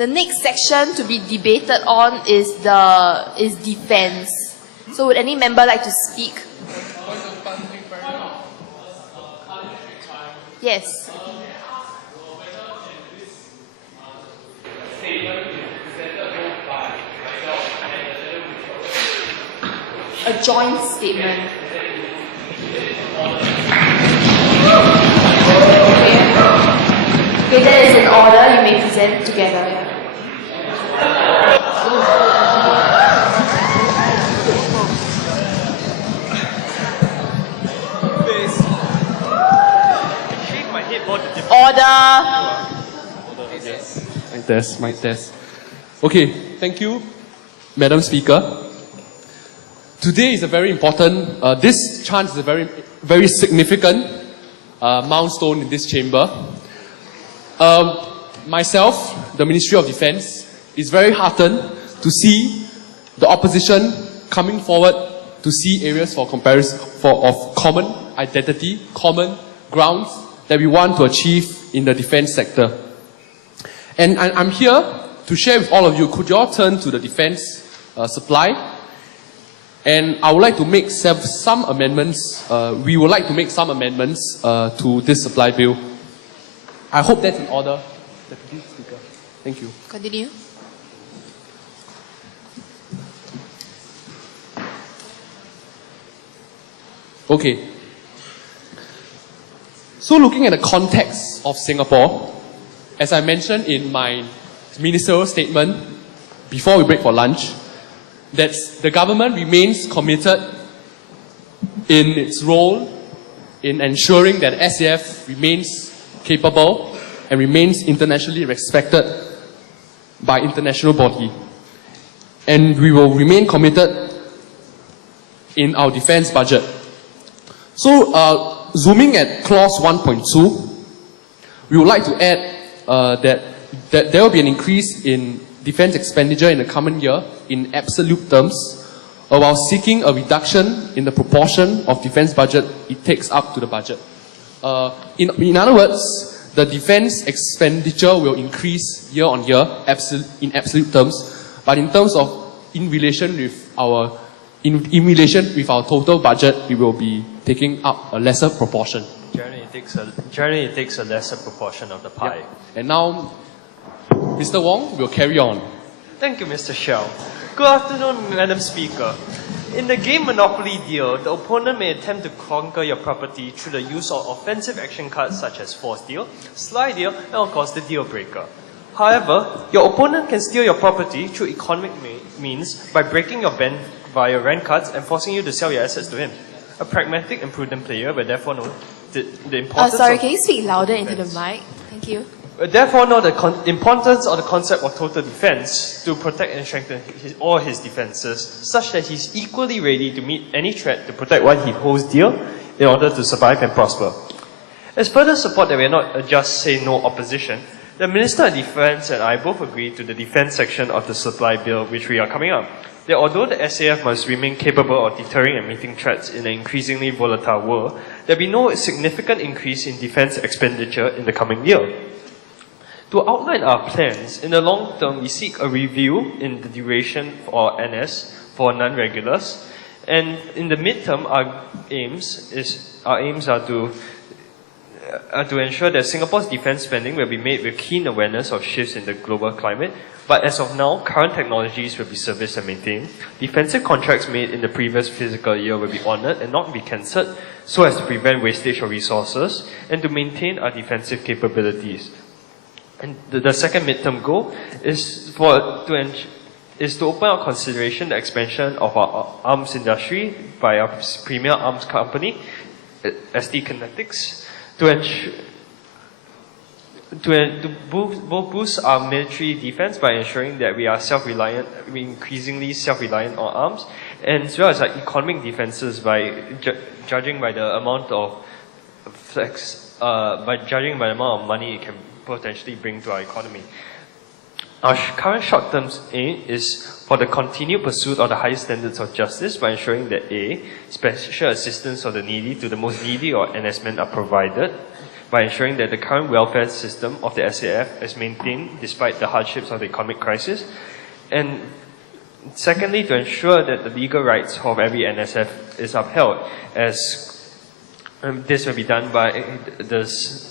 The next section to be debated on is defense. So would any member like to speak? Yes. A joint statement. Okay, that is in order. You may present together. Order. Mic test. Okay, thank you, Madam Speaker. Today is a very important, this chance is a very significant milestone in this chamber. Myself, the Ministry of Defence, is very heartened to see the opposition coming forward to see areas for comparison of common identity, common grounds that we want to achieve in the defence sector. And I'm here to share with all of you. Could you all turn to the defence supply? And I would like to make some amendments. We would like to make some amendments to this supply bill. I hope that's in order. Deputy Speaker. Thank you. Continue. Okay. So looking at the context of Singapore, as I mentioned in my ministerial statement before we break for lunch, that the government remains committed in its role in ensuring that SAF remains capable and remains internationally respected by international body. And we will remain committed in our defense budget. So, zooming at clause 1.2, we would like to add that there will be an increase in defense expenditure in the coming year in absolute terms, while seeking a reduction in the proportion of defense budget it takes up to the budget. In other words, the defense expenditure will increase year on year in absolute terms, but in terms of in relation with our total budget, it will be taking up a lesser proportion. Generally, it takes a lesser proportion of the pie. Yep. And now, Mr. Wong will carry on. Thank you, Mr. Shell. Good afternoon, Madam Speaker. In the game Monopoly deal, the opponent may attempt to conquer your property through the use of offensive action cards such as force deal, slide deal, and of course the deal breaker. However, your opponent can steal your property through economic means by breaking your ban via rent cards and forcing you to sell your assets to him. A pragmatic and prudent player will therefore know the importance Sorry, can you speak louder into the mic? Thank you. Therefore know the importance of the concept of total defense to protect and strengthen all his defenses, such that he's equally ready to meet any threat to protect what he holds dear in order to survive and prosper. As further support that we are not just say no opposition, the Minister of Defense and I both agree to the defense section of the supply bill which we are coming up, that although the SAF must remain capable of deterring and meeting threats in an increasingly volatile world, there will be no significant increase in defense expenditure in the coming year. To outline our plans, in the long term, we seek a review in the duration for NS for non-regulars, and in the midterm, our aims are to ensure that Singapore's defense spending will be made with keen awareness of shifts in the global climate. But as of now, current technologies will be serviced and maintained. Defensive contracts made in the previous fiscal year will be honoured and not be cancelled, so as to prevent wastage of resources and to maintain our defensive capabilities. And the second midterm goal is to open up consideration the expansion of our arms industry by our premier arms company, ST Kinetics, to boost our military defense by ensuring that we are increasingly self-reliant on arms, and as well as our economic defenses by judging by the amount of money it can potentially bring to our economy. Our current short-term aim is for the continued pursuit of the highest standards of justice by ensuring that A, special assistance of the needy to the most needy or NS men are provided. by ensuring that the current welfare system of the SAF is maintained despite the hardships of the economic crisis. And secondly, to ensure that the legal rights of every NSF is upheld, as this will be done by the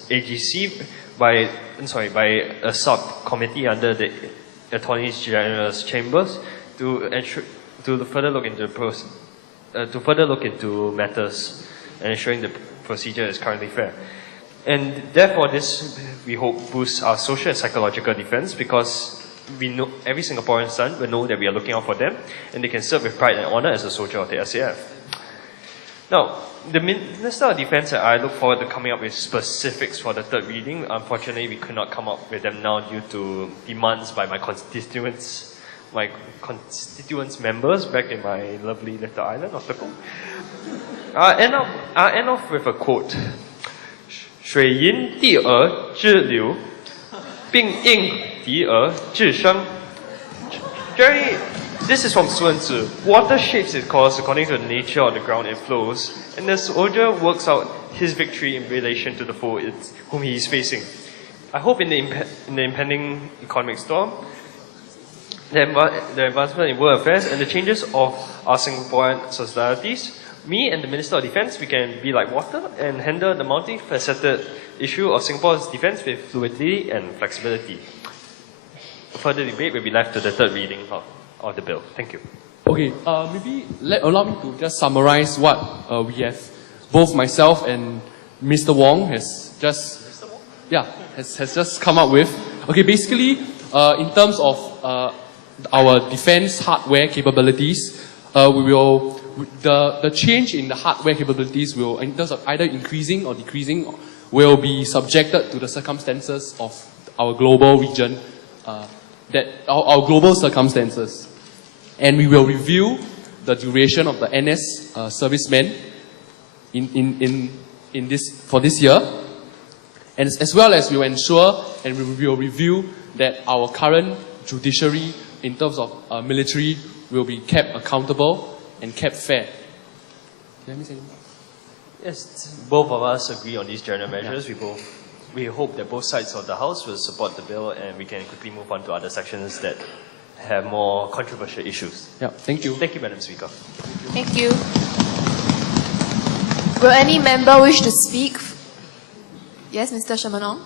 AGC, by a subcommittee under the Attorney General's chambers to ensure to further look into matters and ensuring the procedure is currently fair. And therefore, this we hope boosts our social and psychological defense, because we know every Singaporean son will know that we are looking out for them, and they can serve with pride and honor as a soldier of the SAF. Now, the Minister of Defense and I look forward to coming up with specifics for the third reading. Unfortunately, we could not come up with them now due to demands by my constituents members back in my lovely little island of Tekong. I'll end off with a quote. 水因地而支流，并应敌而制生。This is from Sun Tzu. Water shapes its course according to the nature of the ground it flows, and the soldier works out his victory in relation to the foe whom he is facing. I hope in the impending economic storm, the advancement in world affairs and the changes of our Singaporean societies, me and the Minister of Defense, we can be like water and handle the multifaceted issue of Singapore's defense with fluidity and flexibility. Further debate will be left to the third reading of the bill. Thank you. Okay, maybe allow me to just summarize what we have, both myself and Mr. Wong has just come up with. Okay, basically, in terms of our defense hardware capabilities, the change in the hardware capabilities will, in terms of either increasing or decreasing, will be subjected to the circumstances of our global region, our global circumstances. And we will review the duration of the NS servicemen for this year, and as well as we will ensure and we will review that our current judiciary in terms of military will be kept accountable and kept fair. Let me say. Yes, both of us agree on these general measures. Yeah. We hope that both sides of the House will support the bill, and we can quickly move on to other sections that have more controversial issues. Yeah, thank you. Thank you, Madam Speaker. Thank you. Will any member wish to speak? Yes, Mr. Sherman.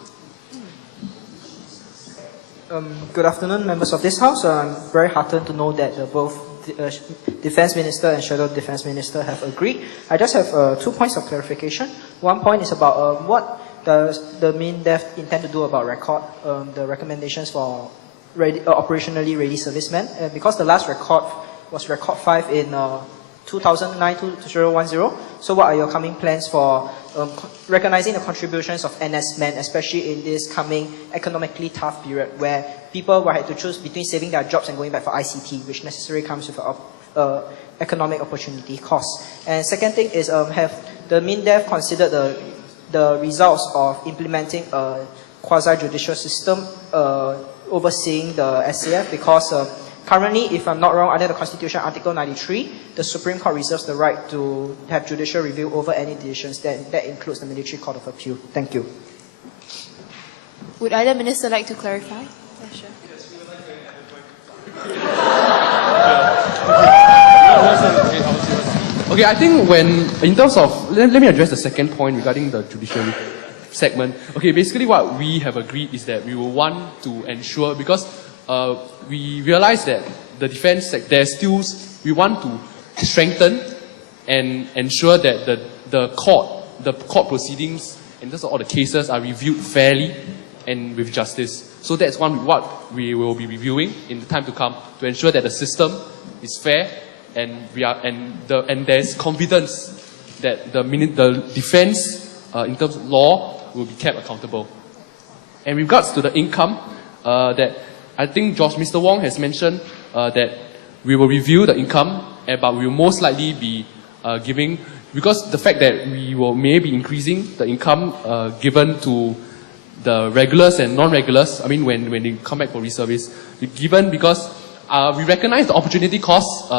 Good afternoon, members of this House. I'm very heartened to know that both the Defense Minister and Shadow Defense Minister have agreed. I just have 2 points of clarification. One point is about what does the MINDEF intend to do about the recommendations for operationally ready servicemen. Because the last record was Record 5 in 2009-2010. So what are your coming plans for recognizing the contributions of NS men, especially in this coming economically tough period where people will have to choose between saving their jobs and going back for ICT, which necessarily comes with economic opportunity costs. And second thing is, have the MINDEF considered the results of implementing a quasi-judicial system overseeing the SAF? Because currently, if I'm not wrong, under the Constitution, Article 93, the Supreme Court reserves the right to have judicial review over any decisions. That includes the Military Court of Appeal. Thank you. Would either minister like to clarify? Yeah, sure. Okay, I think in terms of, let me address the second point regarding the judiciary segment. Okay, basically what we have agreed is that we will want to ensure, because we realize that the defense sector, we want to strengthen and ensure that the court proceedings in terms of all the cases are reviewed fairly and with justice. So that's what we will be reviewing in the time to come, to ensure that the system is fair and there's confidence that the defense in terms of law will be kept accountable. And with regards to the income, that I think Mr. Wong has mentioned that we will review the income, but we will most likely be giving, because the fact that we may be increasing the income given to the regulars and non-regulars, I mean when they come back for reservice, given because we recognize the opportunity costs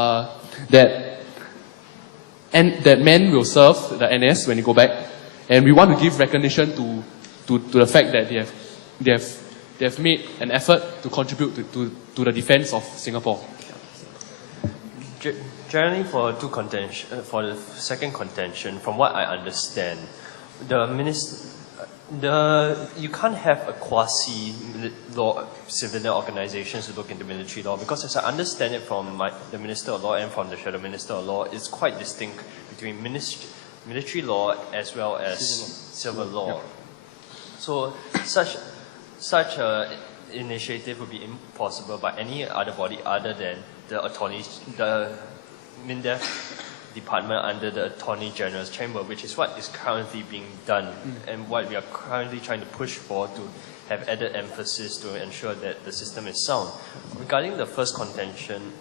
that men will serve the NS when they go back, and we want to give recognition to to the fact that they have made an effort to contribute to the defense of Singapore. Generally, for the second contention, from what I understand, you can't have a quasi-law civilian organizations to look into military law, because as I understand it from the Minister of Law and from the Shadow Minister of Law, it's quite distinct between military law as well as civil law. Yep. So such a initiative would be impossible by any other body other than the MINDEF department under the Attorney General's chamber, which is what is currently being done and what we are currently trying to push for, to have added emphasis to ensure that the system is sound. Regarding the first contention,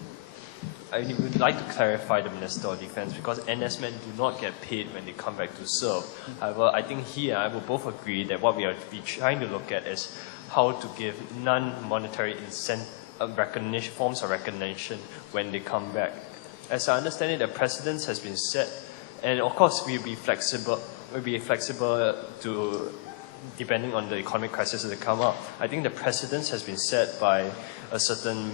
I would like to clarify the Minister of Defense, because NS men do not get paid when they come back to serve. However, I think here I will both agree that what we are trying to look at is how to give non-monetary forms of recognition when they come back. As I understand it, the precedence has been set, and of course we'll be flexible to, depending on the economic crisis that come up. I think the precedence has been set by a certain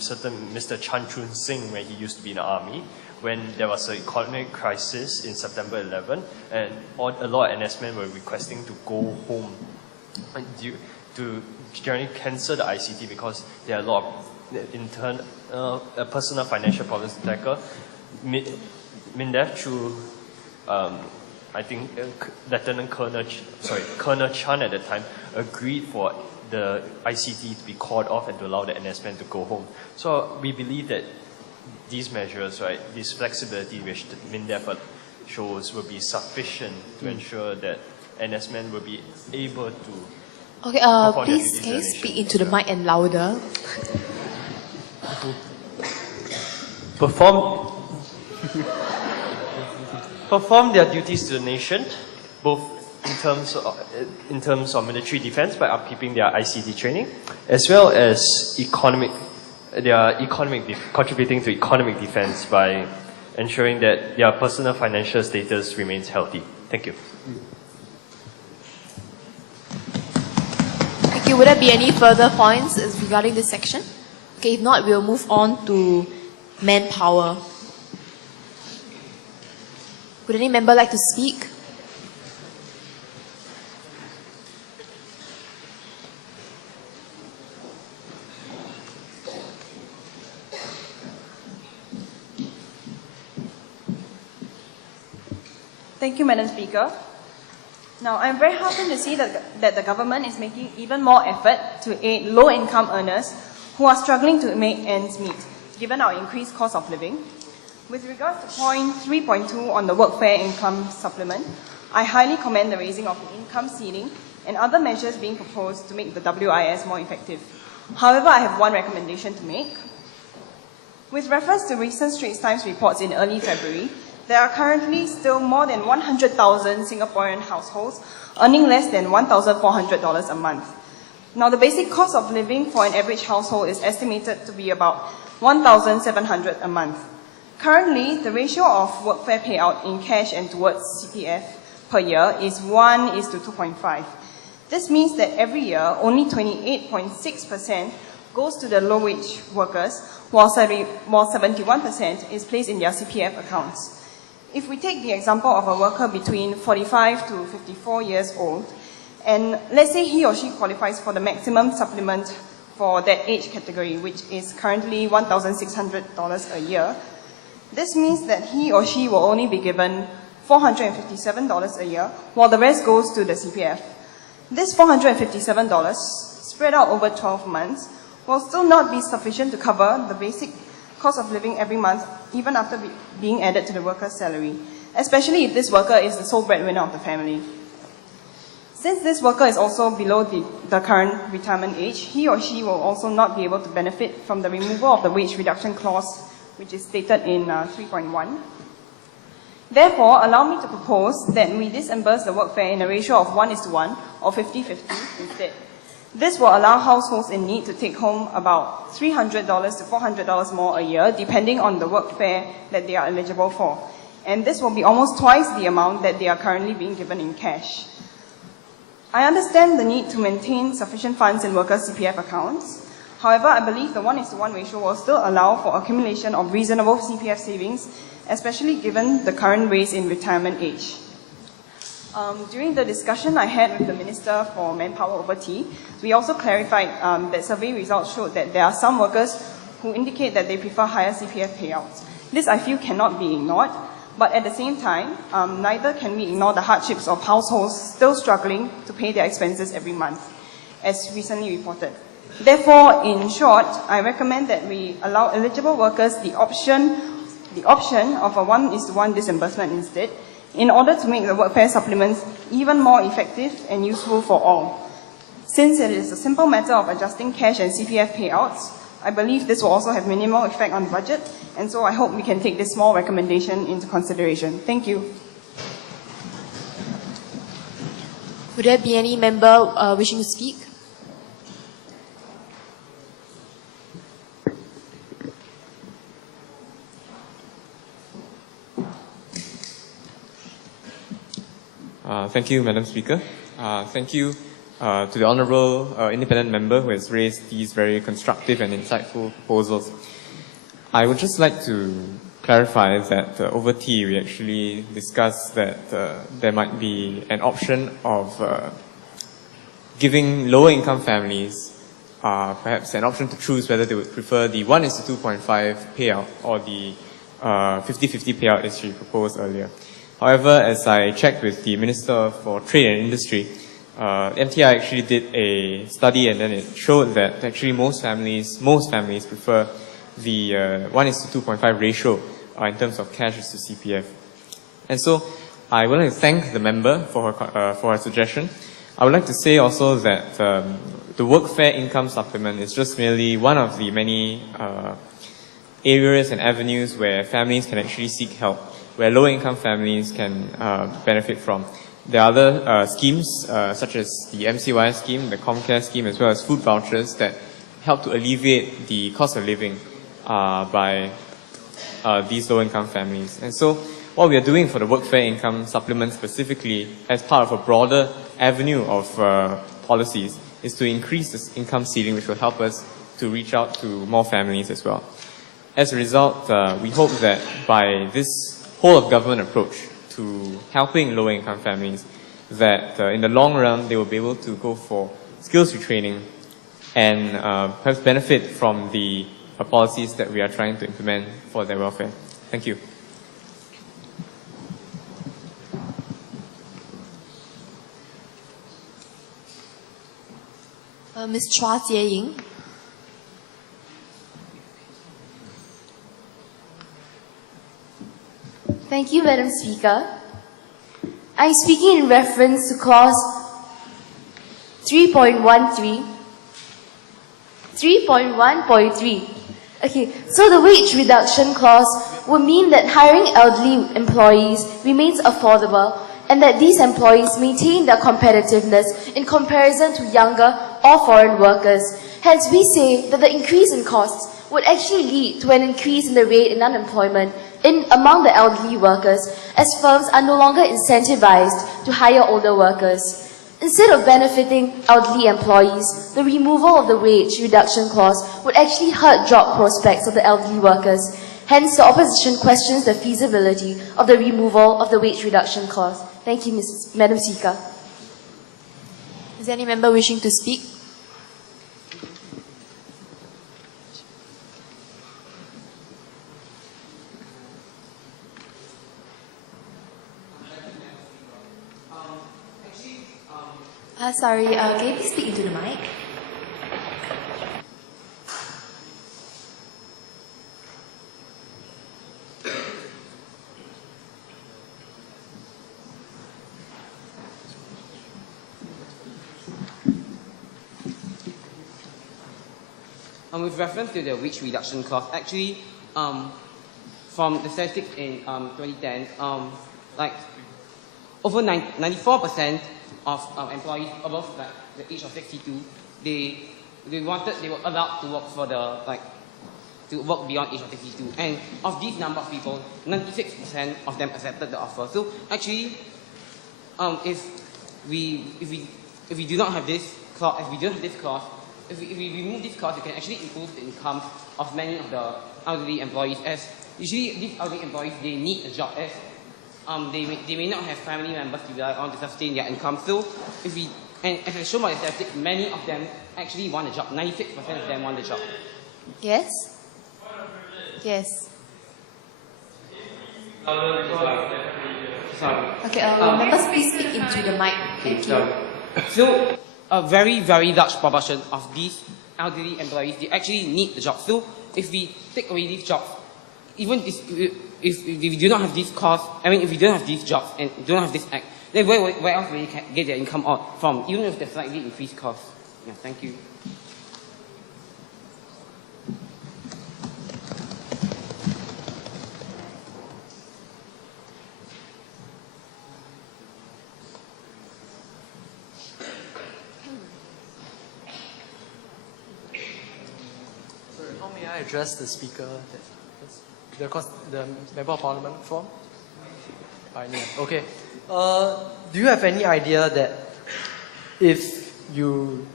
certain Mr. Chan Chun Sing, when he used to be in the army, when there was an economic crisis in September 11, and a lot of NS men were requesting to go home to generally cancel the ICT because there are a lot of personal financial problems to tackle. MINDEF, through I think Colonel Chan at the time, agreed for the ICT to be called off and to allow the NS men to go home. So we believe that these measures, right, this flexibility which the MINDEF shows, will be sufficient to ensure that NS men will be able to. Okay, please can you speak into the mic and louder? Perform their duties to the nation, both in terms of military defense by upkeeping their ICT training, as well as contributing to economic defense by ensuring that their personal financial status remains healthy. Thank you. Okay, would there be any further points regarding this section? Okay, if not, we'll move on to manpower. Would any member like to speak? Thank you, Madam Speaker. Now, I'm very heartened to see that the government is making even more effort to aid low-income earners who are struggling to make ends meet, given our increased cost of living. With regards to point 3.2 on the workfare income supplement, I highly commend the raising of the income ceiling and other measures being proposed to make the WIS more effective. However, I have one recommendation to make. With reference to recent Straits Times reports in early February, there are currently still more than 100,000 Singaporean households earning less than $1,400 a month. Now, the basic cost of living for an average household is estimated to be about $1,700 a month. Currently, the ratio of workfare payout in cash and towards CPF per year is 1:2.5. This means that every year, only 28.6% goes to the low-wage workers, while 71% is placed in their CPF accounts. If we take the example of a worker between 45 to 54 years old, and let's say he or she qualifies for the maximum supplement for that age category, which is currently $1,600 a year, this means that he or she will only be given $457 a year, while the rest goes to the CPF. This $457, spread out over 12 months, will still not be sufficient to cover the basic cost of living every month, even after being added to the worker's salary, especially if this worker is the sole breadwinner of the family. Since this worker is also below the current retirement age, he or she will also not be able to benefit from the removal of the wage reduction clause, which is stated in 3.1. Therefore, allow me to propose that we disburse the workfare in a ratio of 1:1 or 50-50 instead. This will allow households in need to take home about $300 to $400 more a year, depending on the workfare that they are eligible for. And this will be almost twice the amount that they are currently being given in cash. I understand the need to maintain sufficient funds in workers' CPF accounts. However, I believe the 1:1 ratio will still allow for accumulation of reasonable CPF savings, especially given the current raise in retirement age. During the discussion I had with the Minister for Manpower over tea, we also clarified that survey results showed that there are some workers who indicate that they prefer higher CPF payouts. This, I feel, cannot be ignored, but at the same time, neither can we ignore the hardships of households still struggling to pay their expenses every month, as recently reported. Therefore, in short, I recommend that we allow eligible workers the option of a 1:1 disbursement instead, in order to make the workfare supplements even more effective and useful for all. Since it is a simple matter of adjusting cash and CPF payouts, I believe this will also have minimal effect on the budget, and so I hope we can take this small recommendation into consideration. Thank you. Would there be any member wishing to speak? Thank you, Madam Speaker. Thank you to the Honourable Independent Member who has raised these very constructive and insightful proposals. I would just like to clarify that over tea we actually discussed that there might be an option of giving lower income families perhaps an option to choose whether they would prefer the 1:2.5 payout or the 50-50 payout as she proposed earlier. However, as I checked with the Minister for Trade and Industry, MTI actually did a study and then it showed that actually most families prefer the 1:2.5 ratio in terms of cash to CPF. And so I would like to thank the member for her suggestion. I would like to say also that the workfare income supplement is just merely one of the many areas and avenues where families can actually seek help, where low-income families can benefit from. There are other schemes, such as the MCYS scheme, the ComCare scheme, as well as food vouchers that help to alleviate the cost of living by these low-income families. And so what we are doing for the workfare income supplement specifically, as part of a broader avenue of policies, is to increase this income ceiling, which will help us to reach out to more families as well. As a result, we hope that by this whole-of-government approach to helping low-income families, that in the long run they will be able to go for skills retraining and perhaps benefit from the policies that we are trying to implement for their welfare. Thank you. Ms. Chua Jie-ying. Thank you, Madam Speaker. I'm speaking in reference to clause 3.1.3. Okay, so the wage reduction clause would mean that hiring elderly employees remains affordable and that these employees maintain their competitiveness in comparison to younger or foreign workers. Hence, we say that the increase in costs would actually lead to an increase in the rate in unemployment among the elderly workers, as firms are no longer incentivized to hire older workers. Instead of benefiting elderly employees, the removal of the wage reduction clause would actually hurt job prospects of the elderly workers. Hence, the opposition questions the feasibility of the removal of the wage reduction clause. Thank you, Madam Speaker. Is there any member wishing to speak? Sorry, can you please speak into the mic? With reference to the wage reduction clause, actually, from the statistics in 2010, like over 94% of employees above like the age of 62, they were allowed to work for to work beyond age of 62. And of these number of people, 96% of them accepted the offer. So actually, if we if we do not have this clause, if we remove this clause, it can actually improve the income of many of the elderly employees, as usually these elderly employees, they need a job, as they may not have family members to rely on to sustain their income. So and as shown by the statistics, many of them actually want a job. 96% of them want a job. Yes? Yes. Sorry. Okay, members please speak into the mic. Thank you. So, a very, very large proportion of these elderly employees, they actually need the job. So, if we take away these jobs, even if we do not have these costs, if we don't have these jobs and don't have this act, then where else will they get their income out from, even with the slightly increased costs? Yeah, thank you. How may I address the speaker, the member of parliament from? Pioneer. Okay. Do you have any idea that if you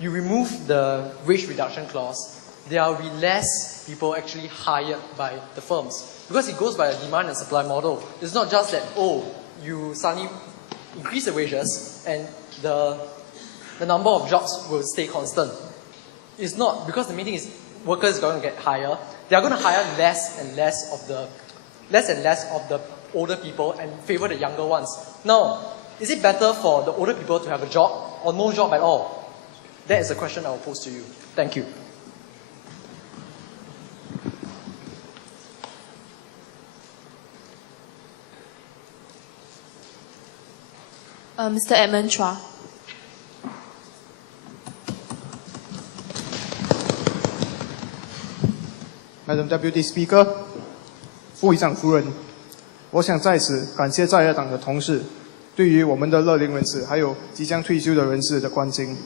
remove the wage reduction clause, there will be less people actually hired by the firms? Because it goes by a demand and supply model. It's not just that, you suddenly increase the wages and the number of jobs will stay constant. It's not, because the meaning is workers are going to get higher. They are going to hire less and less of the older people and favor the younger ones. Now, is it better for the older people to have a job or no job at all? That is the question I will pose to you. Thank you. Mr. Edmund Chua. Madam Deputy Speaker, 副议长夫人，我想在此感谢在野党的同事对于我们的乐龄人士还有即将退休的人士的关心。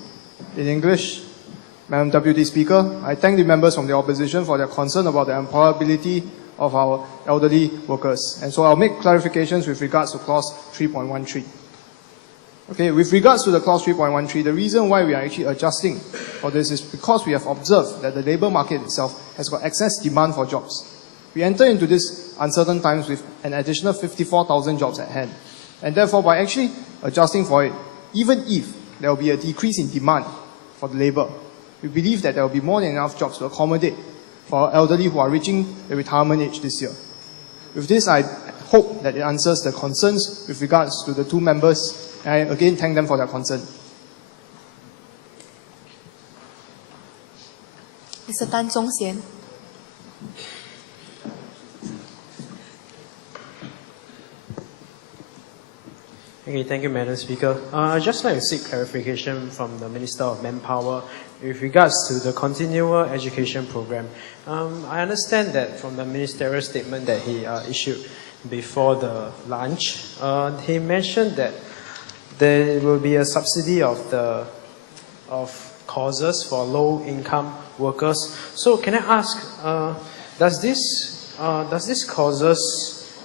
In English, Madam Deputy Speaker, I thank the members from the opposition for their concern about the employability of our elderly workers. And so I'll make clarifications with regards to clause 3.13. Okay, with regards to the clause 3.13, the reason why we are actually adjusting for this is because we have observed that the labour market itself has got excess demand for jobs. We enter into this uncertain times with an additional 54,000 jobs at hand. And therefore, by actually adjusting for it, even if there will be a decrease in demand for the labour, we believe that there will be more than enough jobs to accommodate for our elderly who are reaching the retirement age this year. With this, I hope that it answers the concerns with regards to the two members. I again thank them for their concern. Mr. Tan Zong Xian. Okay, thank you, Madam Speaker. I'd just like to seek clarification from the Minister of Manpower with regards to the continual education program. I understand that from the ministerial statement that he issued before the lunch, he mentioned that there will be a subsidy of courses for low-income workers. So, can I ask, does this courses?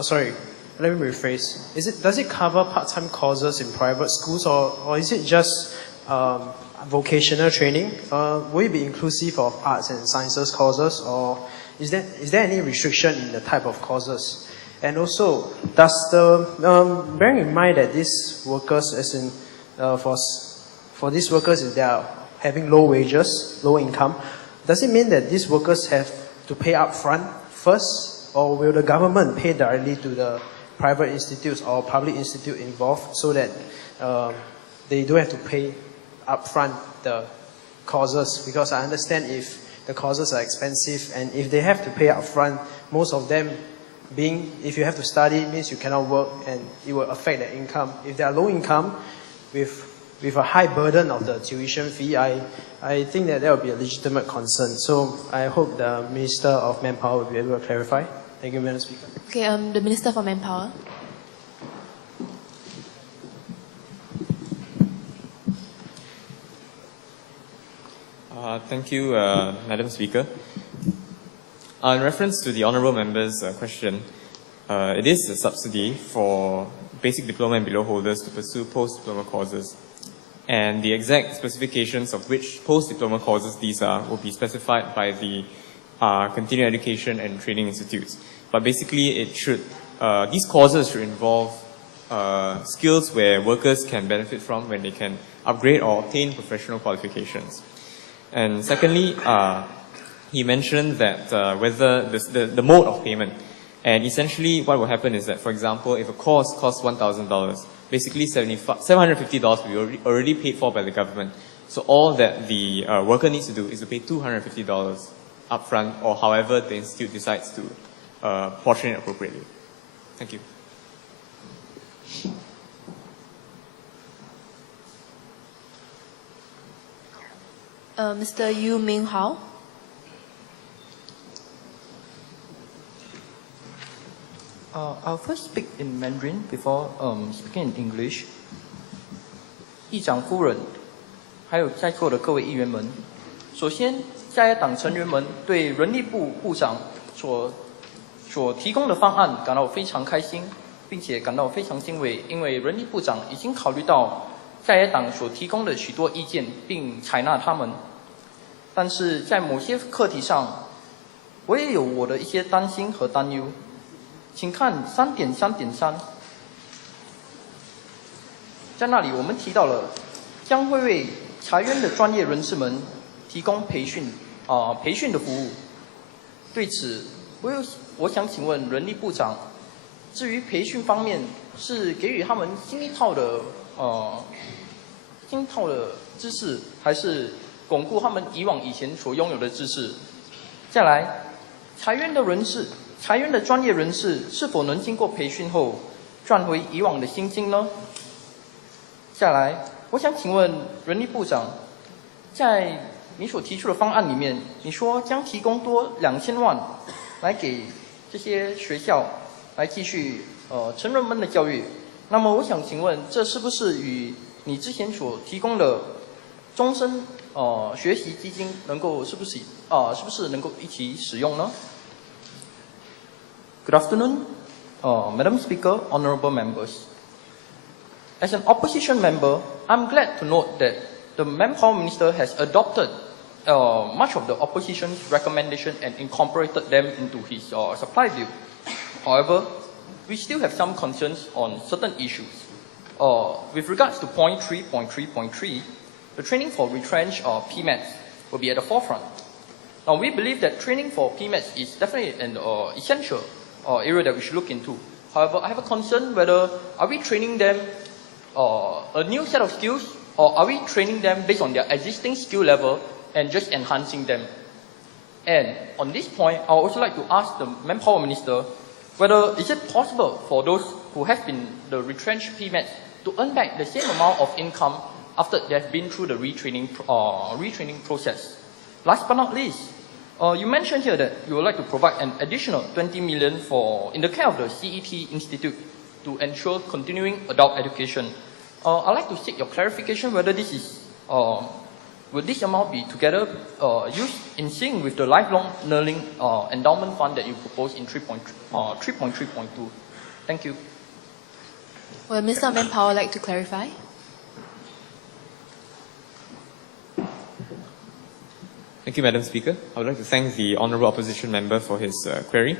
Sorry, let me rephrase. Does it cover part-time courses in private schools, or is it just vocational training? Will it be inclusive of arts and sciences courses, or is there any restriction in the type of courses? And also, bearing in mind that these workers, as in for these workers, if they are having low wages, low income, does it mean that these workers have to pay up front first, or will the government pay directly to the private institutes or public institute involved so that they don't have to pay up front the courses? Because I understand if the courses are expensive and if they have to pay up front, most of them if you have to study, means you cannot work and it will affect their income. If they are low income with a high burden of the tuition fee, I think that will be a legitimate concern. So I hope the Minister of Manpower will be able to clarify. Thank you, Madam Speaker. Okay, the Minister for Manpower. Thank you, Madam Speaker. In reference to the Honourable Member's question, it is a subsidy for basic diploma and below holders to pursue post-diploma courses. And the exact specifications of which post-diploma courses these are will be specified by the continuing education and training institutes. But basically, these courses should involve skills where workers can benefit from when they can upgrade or obtain professional qualifications. And secondly, he mentioned that whether the mode of payment. And essentially what will happen is that, for example, if a course costs $1,000, basically $750 will be already paid for by the government. So all that the worker needs to do is to pay $250 upfront, or however the institute decides to portion it appropriately. Thank you. Mr. Yu Ming Hao. I'll first speak in Mandarin before speaking in English. 议长夫人，还有在座的各位议员们，首先，在野党成员们对人力部部长所提供的方案感到非常开心，并且感到非常欣慰，因为人力部长已经考虑到在野党所提供的许多意见，并采纳他们。但是在某些课题上，我也有我的一些担心和担忧。请看3.3.3，在那里我们提到了将会为裁员的专业人士们提供培训的服务。对此，我想请问人力部长，至于培训方面，是给予他们新一套的知识，还是巩固他们以前所拥有的知识？再来，裁员的专业人士是否能经过培训后赚回以往的薪金呢？下来，我想请问人力部长，在你所提出的方案里面，你说将提供多2000万来给这些学校来继续成人们的教育。那么我想请问，这是不是与你之前所提供的终身学习基金是不是能够一起使用呢？ Good afternoon, Madam Speaker, honourable members. As an opposition member, I'm glad to note that the Manpower Minister has adopted much of the opposition's recommendation and incorporated them into his supply bill. However, we still have some concerns on certain issues. With regards to point 3.3.3, the training for retrenched PMATs will be at the forefront. Now, we believe that training for PMATs is definitely an essential area that we should look into. However, I have a concern whether are we training them a new set of skills, or are we training them based on their existing skill level and just enhancing them? And on this point, I would also like to ask the Manpower Minister whether is it possible for those who have been the retrenched PMATs to earn back the same amount of income after they have been through the retraining process. Last but not least, you mentioned here that you would like to provide an additional 20 million in the care of the CET Institute to ensure continuing adult education. I'd like to seek your clarification whether will this amount be together used in sync with the lifelong learning endowment fund that you propose in 3.3.2? Thank you. Will Mr. Manpower like to clarify? Thank you, Madam Speaker. I would like to thank the Honourable Opposition Member for his query.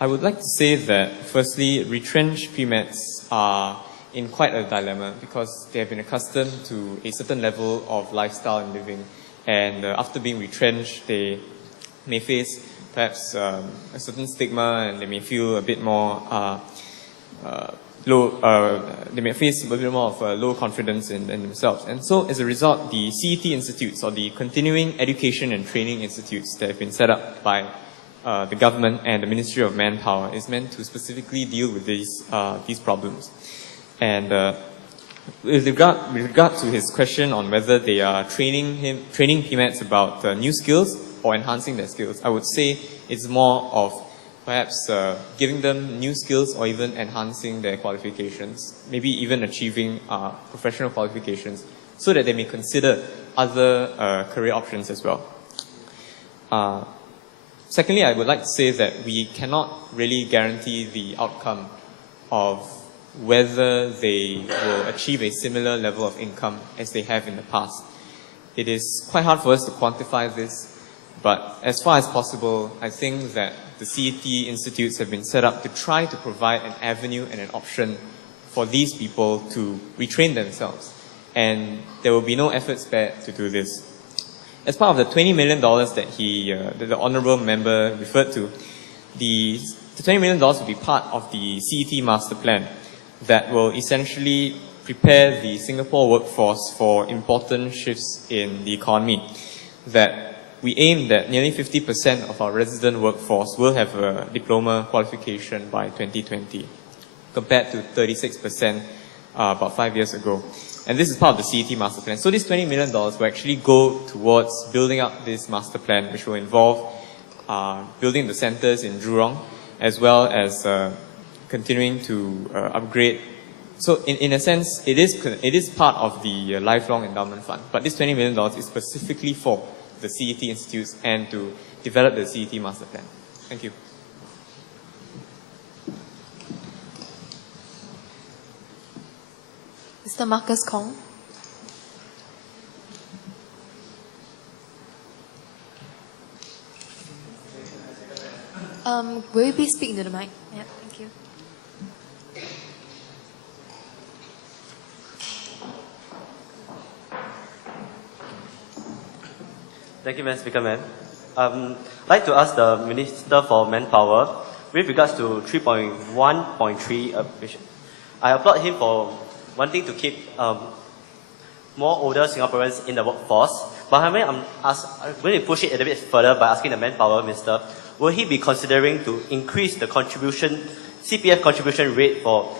I would like to say that, firstly, retrenched PMATs are in quite a dilemma because they have been accustomed to a certain level of lifestyle and living, and after being retrenched, they may face perhaps a certain stigma, and they may feel a bit more they may face a bit more of low confidence in themselves. And so, as a result, the CET institutes, or the Continuing Education and Training Institutes that have been set up by the government and the Ministry of Manpower, is meant to specifically deal with these problems. And with regard to his question on whether they are training PMATs about new skills or enhancing their skills, I would say it's more of perhaps giving them new skills or even enhancing their qualifications, maybe even achieving professional qualifications, so that they may consider other career options as well. Secondly, I would like to say that we cannot really guarantee the outcome of whether they will achieve a similar level of income as they have in the past. It is quite hard for us to quantify this, but as far as possible, I think that the CET institutes have been set up to try to provide an avenue and an option for these people to retrain themselves. And there will be no effort spared to do this. As part of the $20 million that the honourable member referred to, the $20 million will be part of the CET master plan that will essentially prepare the Singapore workforce for important shifts in the economy. That we aim that nearly 50% of our resident workforce will have a diploma qualification by 2020, compared to 36% about 5 years ago. And this is part of the CET master plan. So this $20 million will actually go towards building up this master plan, which will involve building the centres in Jurong, as well as continuing to upgrade. So in a sense, it is part of the Lifelong Endowment Fund. But this $20 million is specifically for the CET institutes and to develop the CET master plan. Thank you. Mr. Marcus Kong. Will you please speak into the mic? Yeah, thank you. Thank you, Madam Speaker, ma'am. I'd like to ask the Minister for Manpower with regards to 3.1.3, I applaud him for wanting to keep more older Singaporeans in the workforce. But I'm going to push it a little bit further by asking the Manpower Minister, will he be considering to increase the CPF contribution rate for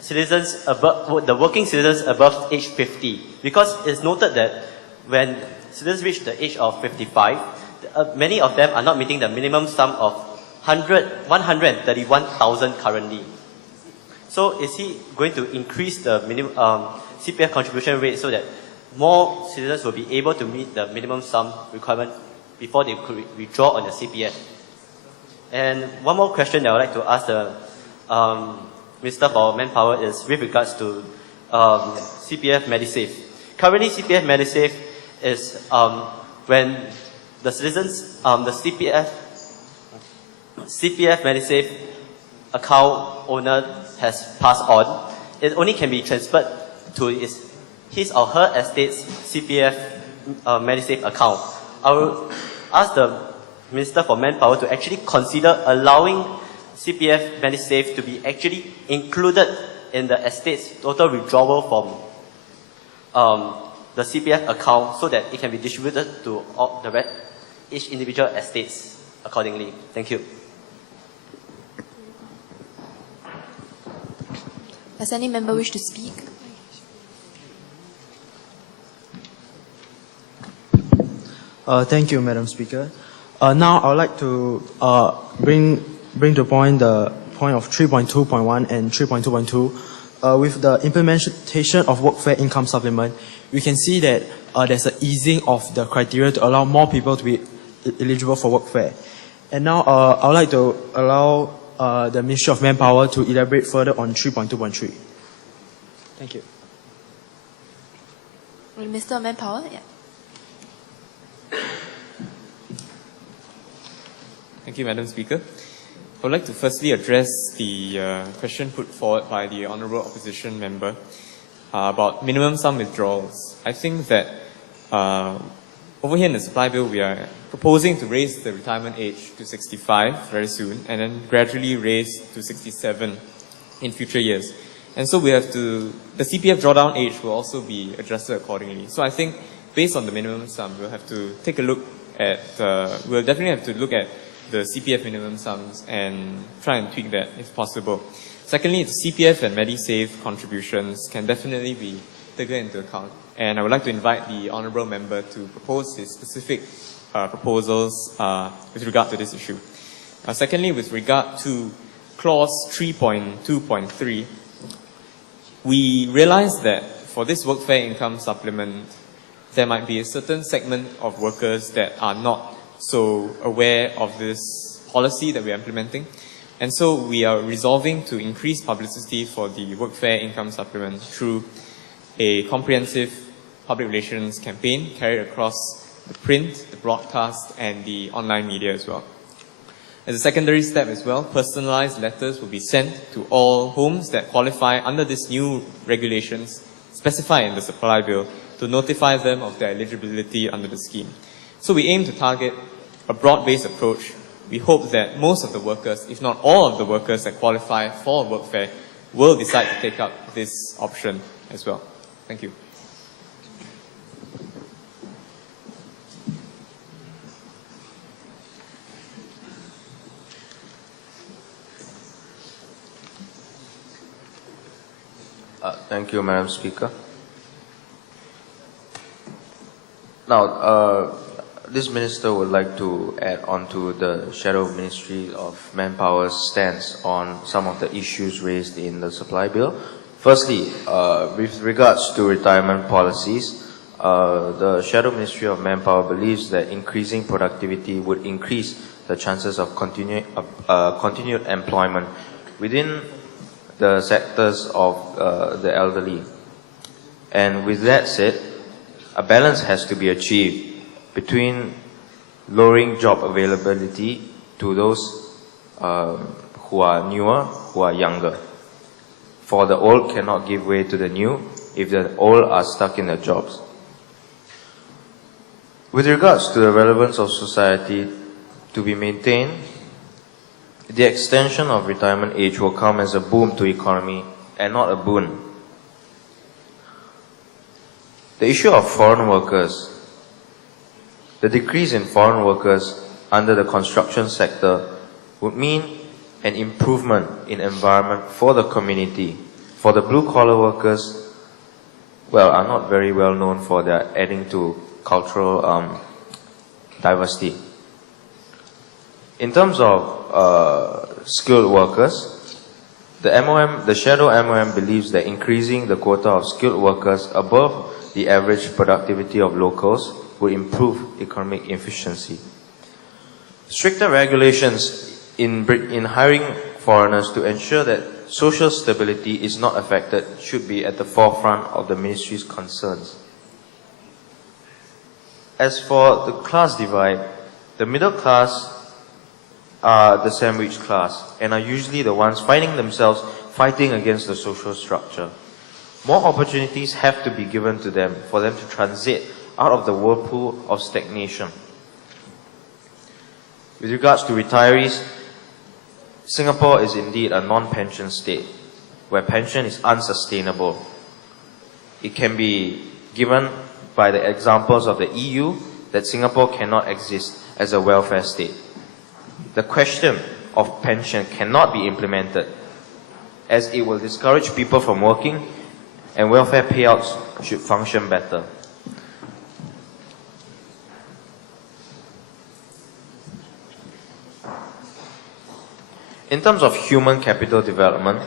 citizens above, the working citizens above age 50? Because it's noted that when citizens reach the age of 55, many of them are not meeting the minimum sum of 131,000 currently. So is he going to increase the minimum CPF contribution rate so that more citizens will be able to meet the minimum sum requirement before they could withdraw on the CPF? And one more question that I would like to ask the Minister for Manpower is with regards to CPF Medisave. Currently, CPF Medisave is when the citizens, the CPF Medisave account owner has passed on, it only can be transferred to his or her estate's CPF Medisave account. I will ask the Minister for Manpower to actually consider allowing CPF Medisave to be actually included in the estate's total withdrawal from the CPF account so that it can be distributed to all each individual estates accordingly. Thank you. Does any member wish to speak? Thank you, Madam Speaker. Now I would like to bring to point the point of 3.2.1 and 3.2.2. With the implementation of workfare income supplement, we can see that there's an easing of the criteria to allow more people to be eligible for workfare. And now I would like to allow the Ministry of Manpower to elaborate further on 3.2.3. Thank you. Minister of Manpower? Yeah. Thank you, Madam Speaker. I would like to firstly address the question put forward by the Honourable Opposition Member about minimum sum withdrawals. I think that over here in the supply bill, we are proposing to raise the retirement age to 65 very soon, and then gradually raise to 67 in future years. And so we have to, the CPF drawdown age will also be adjusted accordingly. So I think based on the minimum sum, we'll have to take a look at, we'll definitely have to look at the CPF minimum sums and try and tweak that if possible. Secondly, the CPF and Medisave contributions can definitely be taken into account. And I would like to invite the Honourable Member to propose his specific proposals with regard to this issue. Secondly, with regard to clause 3.2.3, we realize that for this workfare income supplement, there might be a certain segment of workers that are not so aware of this policy that we are implementing. And so we are resolving to increase publicity for the workfare income supplement through a comprehensive public relations campaign carried across the print, the broadcast, and the online media as well. As a secondary step as well, personalized letters will be sent to all homes that qualify under this new regulations specified in the supply bill to notify them of their eligibility under the scheme. So we aim to target a broad-based approach. We hope that most of the workers, if not all of the workers that qualify for workfare, will decide to take up this option as well. Thank you. Thank you, Madam Speaker. Now, this minister would like to add on to the Shadow Ministry of Manpower's stance on some of the issues raised in the supply bill. Firstly, with regards to retirement policies, the Shadow Ministry of Manpower believes that increasing productivity would increase the chances of continued employment within the sectors of the elderly. And with that said, a balance has to be achieved between lowering job availability to those who are newer, who are younger. For the old cannot give way to the new if the old are stuck in their jobs. With regards to the relevance of society to be maintained, the extension of retirement age will come as a boom to economy and not a boon. The issue of foreign workers. The decrease in foreign workers under the construction sector would mean an improvement in environment for the community. For the blue-collar workers, well, are not very well known for their adding to cultural diversity. In terms of skilled workers, the Shadow MOM believes that increasing the quota of skilled workers above the average productivity of locals would improve economic efficiency. Stricter regulations in hiring foreigners to ensure that social stability is not affected should be at the forefront of the ministry's concerns. As for the class divide, the middle class are the sandwich class and are usually the ones finding themselves fighting against the social structure. More opportunities have to be given to them for them to transit out of the whirlpool of stagnation. With regards to retirees, Singapore is indeed a non-pension state where pension is unsustainable. It can be given by the examples of the EU that Singapore cannot exist as a welfare state. The question of pension cannot be implemented as it will discourage people from working and welfare payouts should function better. In terms of human capital development,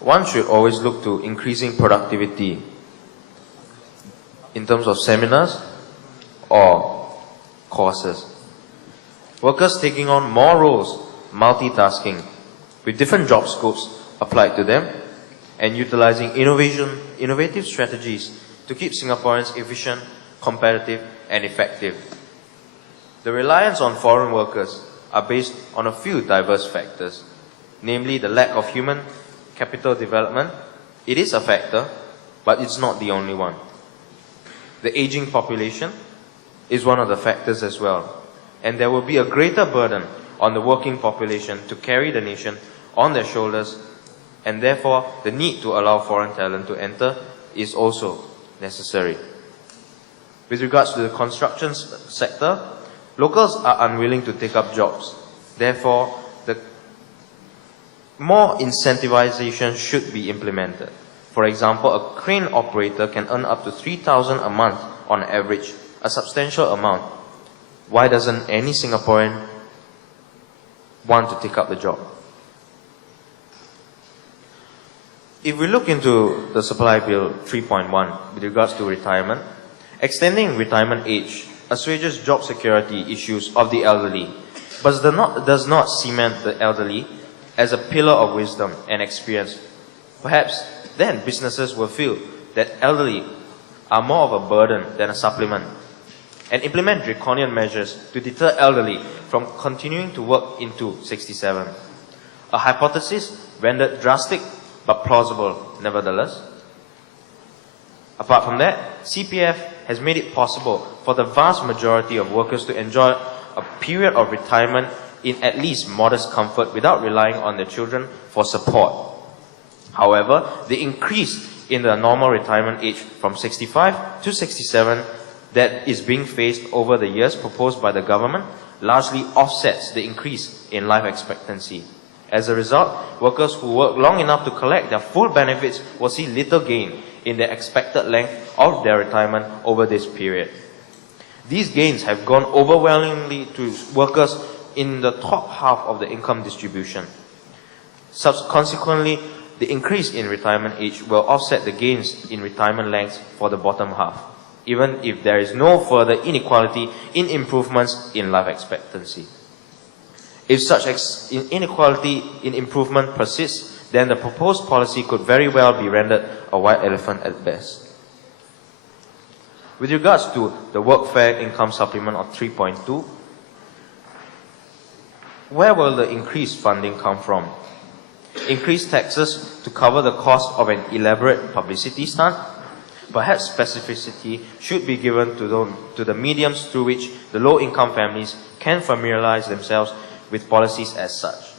one should always look to increasing productivity in terms of seminars or courses. Workers taking on more roles, multitasking, with different job scopes applied to them, and utilizing innovative strategies to keep Singaporeans efficient, competitive, and effective. The reliance on foreign workers are based on a few diverse factors, namely the lack of human capital development. It is a factor, but it's not the only one. The aging population is one of the factors as well, and there will be a greater burden on the working population to carry the nation on their shoulders, and therefore the need to allow foreign talent to enter is also necessary. With regards to the construction sector, locals are unwilling to take up jobs. Therefore, more incentivization should be implemented. For example, a crane operator can earn up to 3,000 a month on average, a substantial amount. Why doesn't any Singaporean want to take up the job? If we look into the Supply Bill 3.1 with regards to retirement, extending retirement age assuages job security issues of the elderly but does not cement the elderly as a pillar of wisdom and experience. Perhaps then businesses will feel that elderly are more of a burden than a supplement, and implement draconian measures to deter elderly from continuing to work into 67. A hypothesis rendered drastic but plausible nevertheless. Apart from that, CPF has made it possible for the vast majority of workers to enjoy a period of retirement in at least modest comfort without relying on their children for support. However, the increase in the normal retirement age from 65 to 67 that is being phased over the years proposed by the government largely offsets the increase in life expectancy. As a result, workers who work long enough to collect their full benefits will see little gain in the expected length of their retirement over this period. These gains have gone overwhelmingly to workers in the top half of the income distribution. Consequently, the increase in retirement age will offset the gains in retirement length for the bottom half, even if there is no further inequality in improvements in life expectancy. If such inequality in improvement persists, then the proposed policy could very well be rendered a white elephant at best. With regards to the workfare income supplement of 3.2, where will the increased funding come from? Increased taxes to cover the cost of an elaborate publicity stunt? Perhaps specificity should be given to the mediums through which the low-income families can familiarize themselves with policies as such.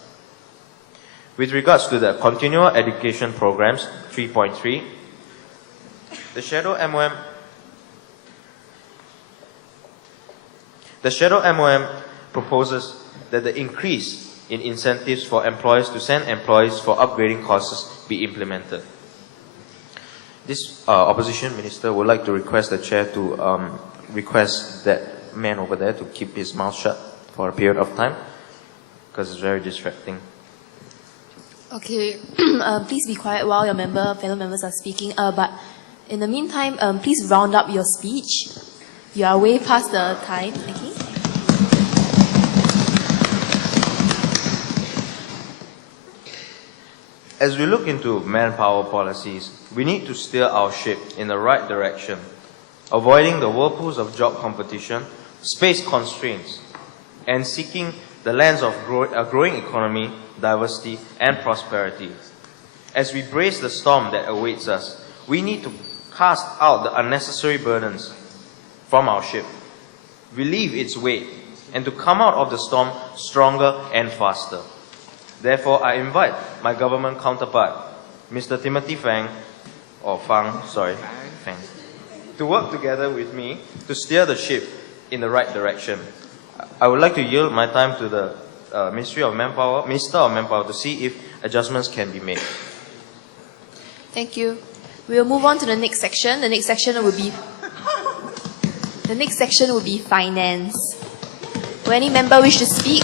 With regards to the continual education programs, 3.3, the shadow MOM proposes that the increase in incentives for employers to send employees for upgrading courses be implemented. This opposition minister would like to request the chair to request that man over there to keep his mouth shut for a period of time, because it's very distracting. Okay, please be quiet while your fellow members are speaking. But in the meantime, please round up your speech. You are way past the time. Okay. As we look into manpower policies, we need to steer our ship in the right direction, avoiding the whirlpools of job competition, space constraints, and seeking the lens of a growing economy, diversity, and prosperity. As we brace the storm that awaits us, we need to cast out the unnecessary burdens from our ship, relieve its weight, and to come out of the storm stronger and faster. Therefore, I invite my government counterpart, Mr. Timothy Fang, to work together with me to steer the ship in the right direction. I would like to yield my time to the Minister of Manpower to see if adjustments can be made. Thank you. We will move on to the next section. The next section will be finance. Will any member wish to speak?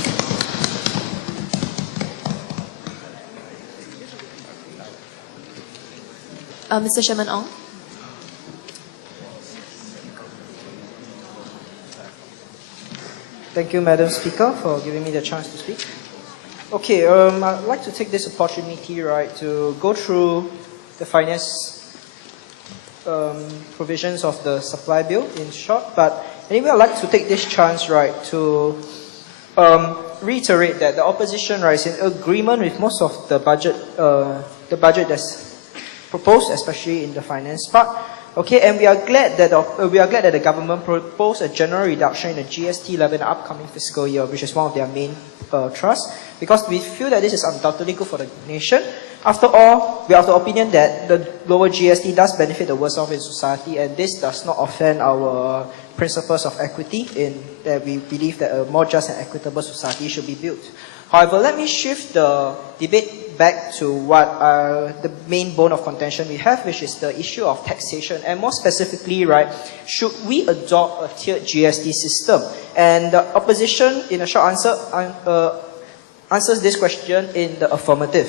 Mr. Sherman Ong. Thank you, Madam Speaker, for giving me the chance to speak. Okay, I'd like to take this opportunity, to go through the finance provisions of the supply bill in short. But anyway, I'd like to take this chance, to reiterate that the opposition, is in agreement with most of the budget that's proposed, especially in the finance part. Okay, and we are glad that the government proposed a general reduction in the GST level in the upcoming fiscal year, which is one of their main thrusts, because we feel that this is undoubtedly good for the nation. After all, we are of the opinion that the lower GST does benefit the worst off in society, and this does not offend our principles of equity in that we believe that a more just and equitable society should be built. However, let me shift the debate back to what the main bone of contention we have, which is the issue of taxation, and more specifically, should we adopt a tiered GST system? And the opposition, in a short answer, answers this question in the affirmative.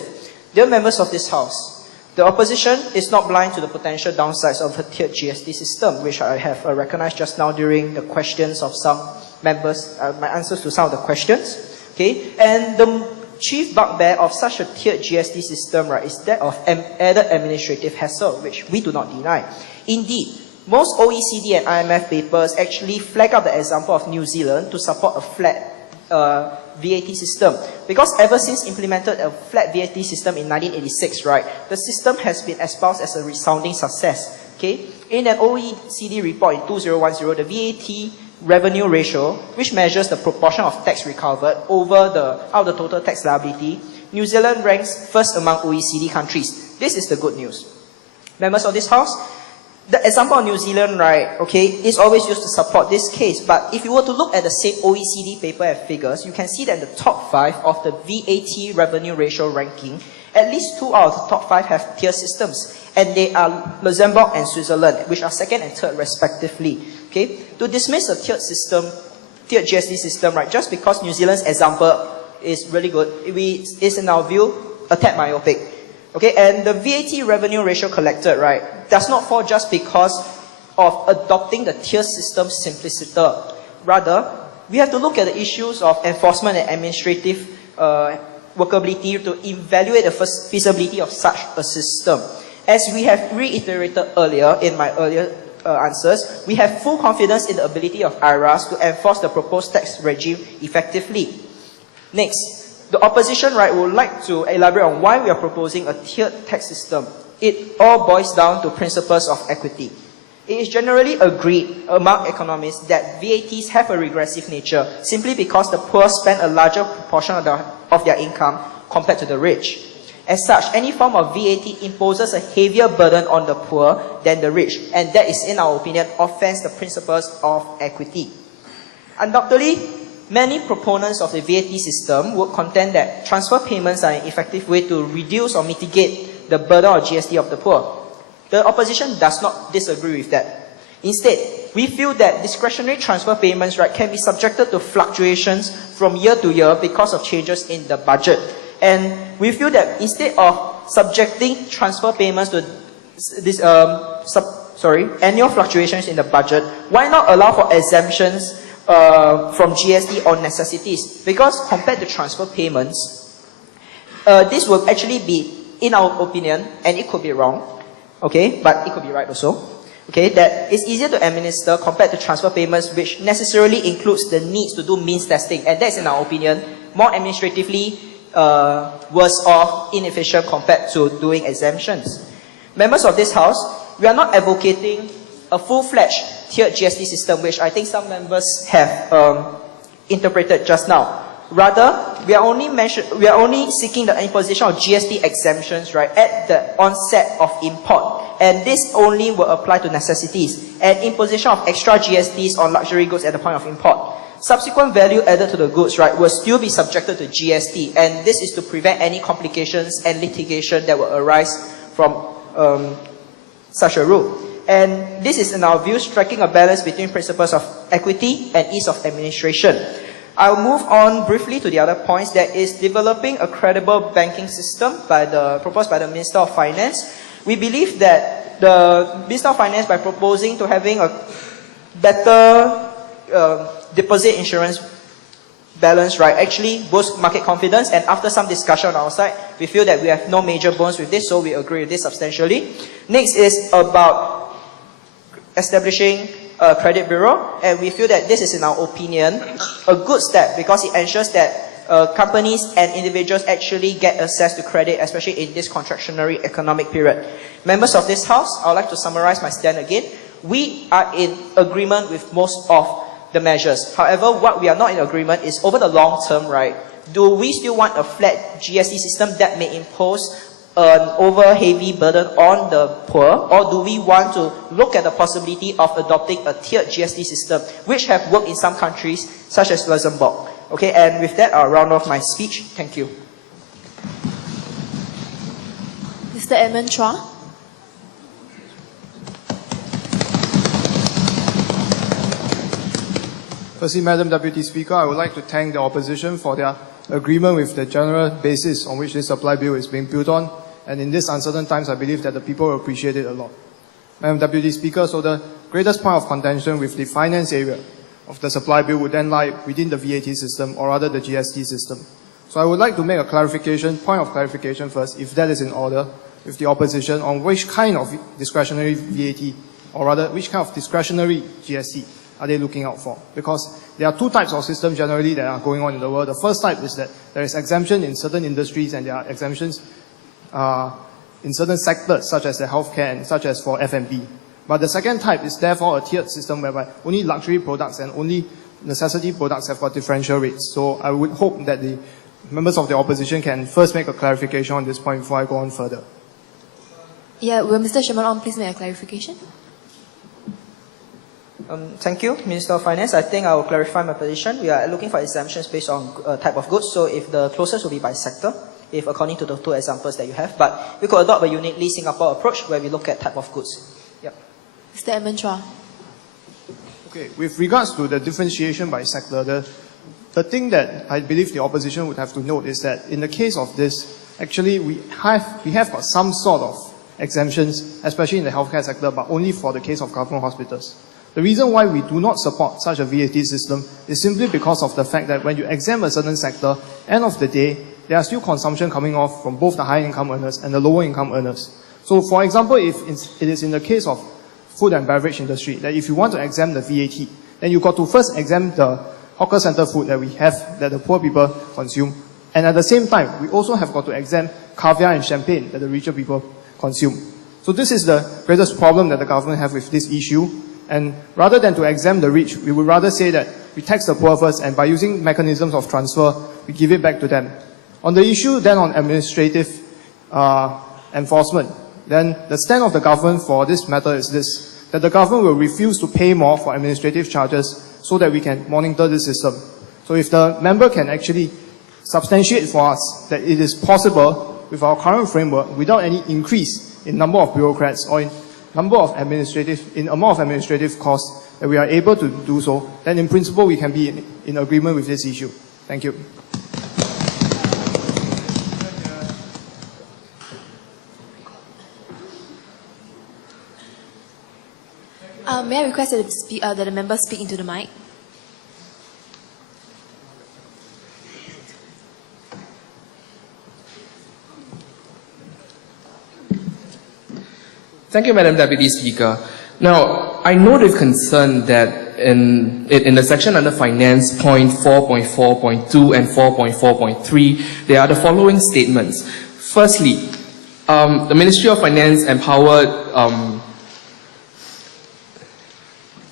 Dear members of this House, the opposition is not blind to the potential downsides of a tiered GST system, which I have recognized just now during the questions of some members, my answers to some of the questions. Okay, and the chief bugbear of such a tiered GST system, right, is that of added administrative hassle, which we do not deny. Indeed, most OECD and IMF papers actually flag out the example of New Zealand to support a flat VAT system. Because ever since implemented a flat VAT system in 1986, right, the system has been espoused as a resounding success. Okay, in an OECD report in 2010, the VAT revenue ratio, which measures the proportion of tax recovered out of the total tax liability, New Zealand ranks first among OECD countries. This is the good news. Members of this House, the example of New Zealand, right, okay, is always used to support this case. But if you were to look at the same OECD paper and figures, you can see that the top 5 of the VAT revenue ratio ranking, at least 2 out of the top 5 have tier systems. And they are Luxembourg and Switzerland, which are second and third respectively. Okay? To dismiss a tiered GST system, right, just because New Zealand's example is really good, is in our view a tad myopic. Okay, and the VAT revenue ratio collected, right, does not fall just because of adopting the tier system simplicity. Rather, we have to look at the issues of enforcement and administrative workability to evaluate the feasibility of such a system. As we have reiterated earlier in my earlier answers, we have full confidence in the ability of IRAS to enforce the proposed tax regime effectively. Next, the opposition, right, would like to elaborate on why we are proposing a tiered tax system. It all boils down to principles of equity. It is generally agreed among economists that VATs have a regressive nature simply because the poor spend a larger proportion of their income compared to the rich. As such, any form of VAT imposes a heavier burden on the poor than the rich, and that is, in our opinion, offends the principles of equity. Undoubtedly, many proponents of the VAT system would contend that transfer payments are an effective way to reduce or mitigate the burden of GST of the poor. The opposition does not disagree with that. Instead, we feel that discretionary transfer payments, right, can be subjected to fluctuations from year to year because of changes in the budget. And we feel that instead of subjecting transfer payments to this, annual fluctuations in the budget, why not allow for exemptions from GST on necessities? Because compared to transfer payments, this will actually be, in our opinion, and it could be wrong, okay, but it could be right also, okay, that it's easier to administer compared to transfer payments, which necessarily includes the needs to do means testing, and that's, in our opinion, more administratively worse off, inefficient compared to doing exemptions. Members of this House, we are not advocating a full-fledged tiered GST system, which I think some members have interpreted just now. Rather, we are only seeking the imposition of GST exemptions, right, at the onset of import, and this only will apply to necessities, and imposition of extra GSTs on luxury goods at the point of import. Subsequent value added to the goods, right, will still be subjected to GST, and this is to prevent any complications and litigation that will arise from such a rule. And this is, in our view, striking a balance between principles of equity and ease of administration. I'll move on briefly to the other points. That is developing a credible banking system proposed by the Minister of Finance. We believe that the Minister of Finance, by proposing to having a better deposit insurance balance, right, actually boosts market confidence, and after some discussion on our side, we feel that we have no major bones with this, so we agree with this substantially. Next is about establishing a credit bureau, and we feel that this is, in our opinion, a good step because it ensures that companies and individuals actually get access to credit, especially in this contractionary economic period. Members of this House, I would like to summarize my stand again. We are in agreement with most of the measures. However, what we are not in agreement is over the long term, right? Do we still want a flat GST system that may impose an over-heavy burden on the poor, or do we want to look at the possibility of adopting a tiered GST system, which have worked in some countries, such as Luxembourg? Okay, and with that, I'll round off my speech. Thank you. Mr. Edmund Chua. Firstly, Madam Deputy Speaker, I would like to thank the opposition for their agreement with the general basis on which this supply bill is being built on. And in these uncertain times, I believe that the people will appreciate it a lot. Madam Deputy Speaker, so the greatest point of contention with the finance area of the supply bill would then lie within the VAT system, or rather the GST system. So I would like to make a point of clarification first, if that is in order, with the opposition on which kind of discretionary VAT, or rather which kind of discretionary GST are they looking out for? Because there are two types of systems generally that are going on in the world. The first type is that there is exemption in certain industries and there are exemptions in certain sectors, such as the healthcare and such as for F&B. But the second type is therefore a tiered system whereby only luxury products and only necessity products have got differential rates. So I would hope that the members of the opposition can first make a clarification on this point before I go on further. Yeah, will Mr. Sherman Ong please make a clarification? Thank you, Minister of Finance. I think I will clarify my position. We are looking for exemptions based on type of goods. So if the closest will be by sector, if according to the two examples that you have. But we could adopt a uniquely Singapore approach where we look at type of goods. Yep. Mr. Edmund Chua. Okay, with regards to the differentiation by sector, the thing that I believe the opposition would have to note is that in the case of this, actually we have got some sort of exemptions, especially in the healthcare sector, but only for the case of government hospitals. The reason why we do not support such a VAT system is simply because of the fact that when you exempt a certain sector, end of the day, there are still consumption coming off from both the high income earners and the lower income earners. So for example, if it is in the case of food and beverage industry, that if you want to exempt the VAT, then you've got to first exempt the hawker center food that we have, that the poor people consume. And at the same time, we also have got to exempt caviar and champagne that the richer people consume. So this is the greatest problem that the government have with this issue. And rather than to exempt the rich, we would rather say that we tax the poor first, and by using mechanisms of transfer, we give it back to them. On the issue then on administrative enforcement, then the stand of the government for this matter is this, that the government will refuse to pay more for administrative charges so that we can monitor the system. So if the member can actually substantiate for us that it is possible with our current framework without any increase in number of bureaucrats or in amount of administrative costs, that we are able to do so, then in principle we can be in agreement with this issue. Thank you. May I request that the member speak into the mic? Thank you, Madam Deputy Speaker. Now, I note with concern that in the section under Finance, point 4.4.2 and 4.4.3, there are the following statements. Firstly, the Ministry of Finance empowered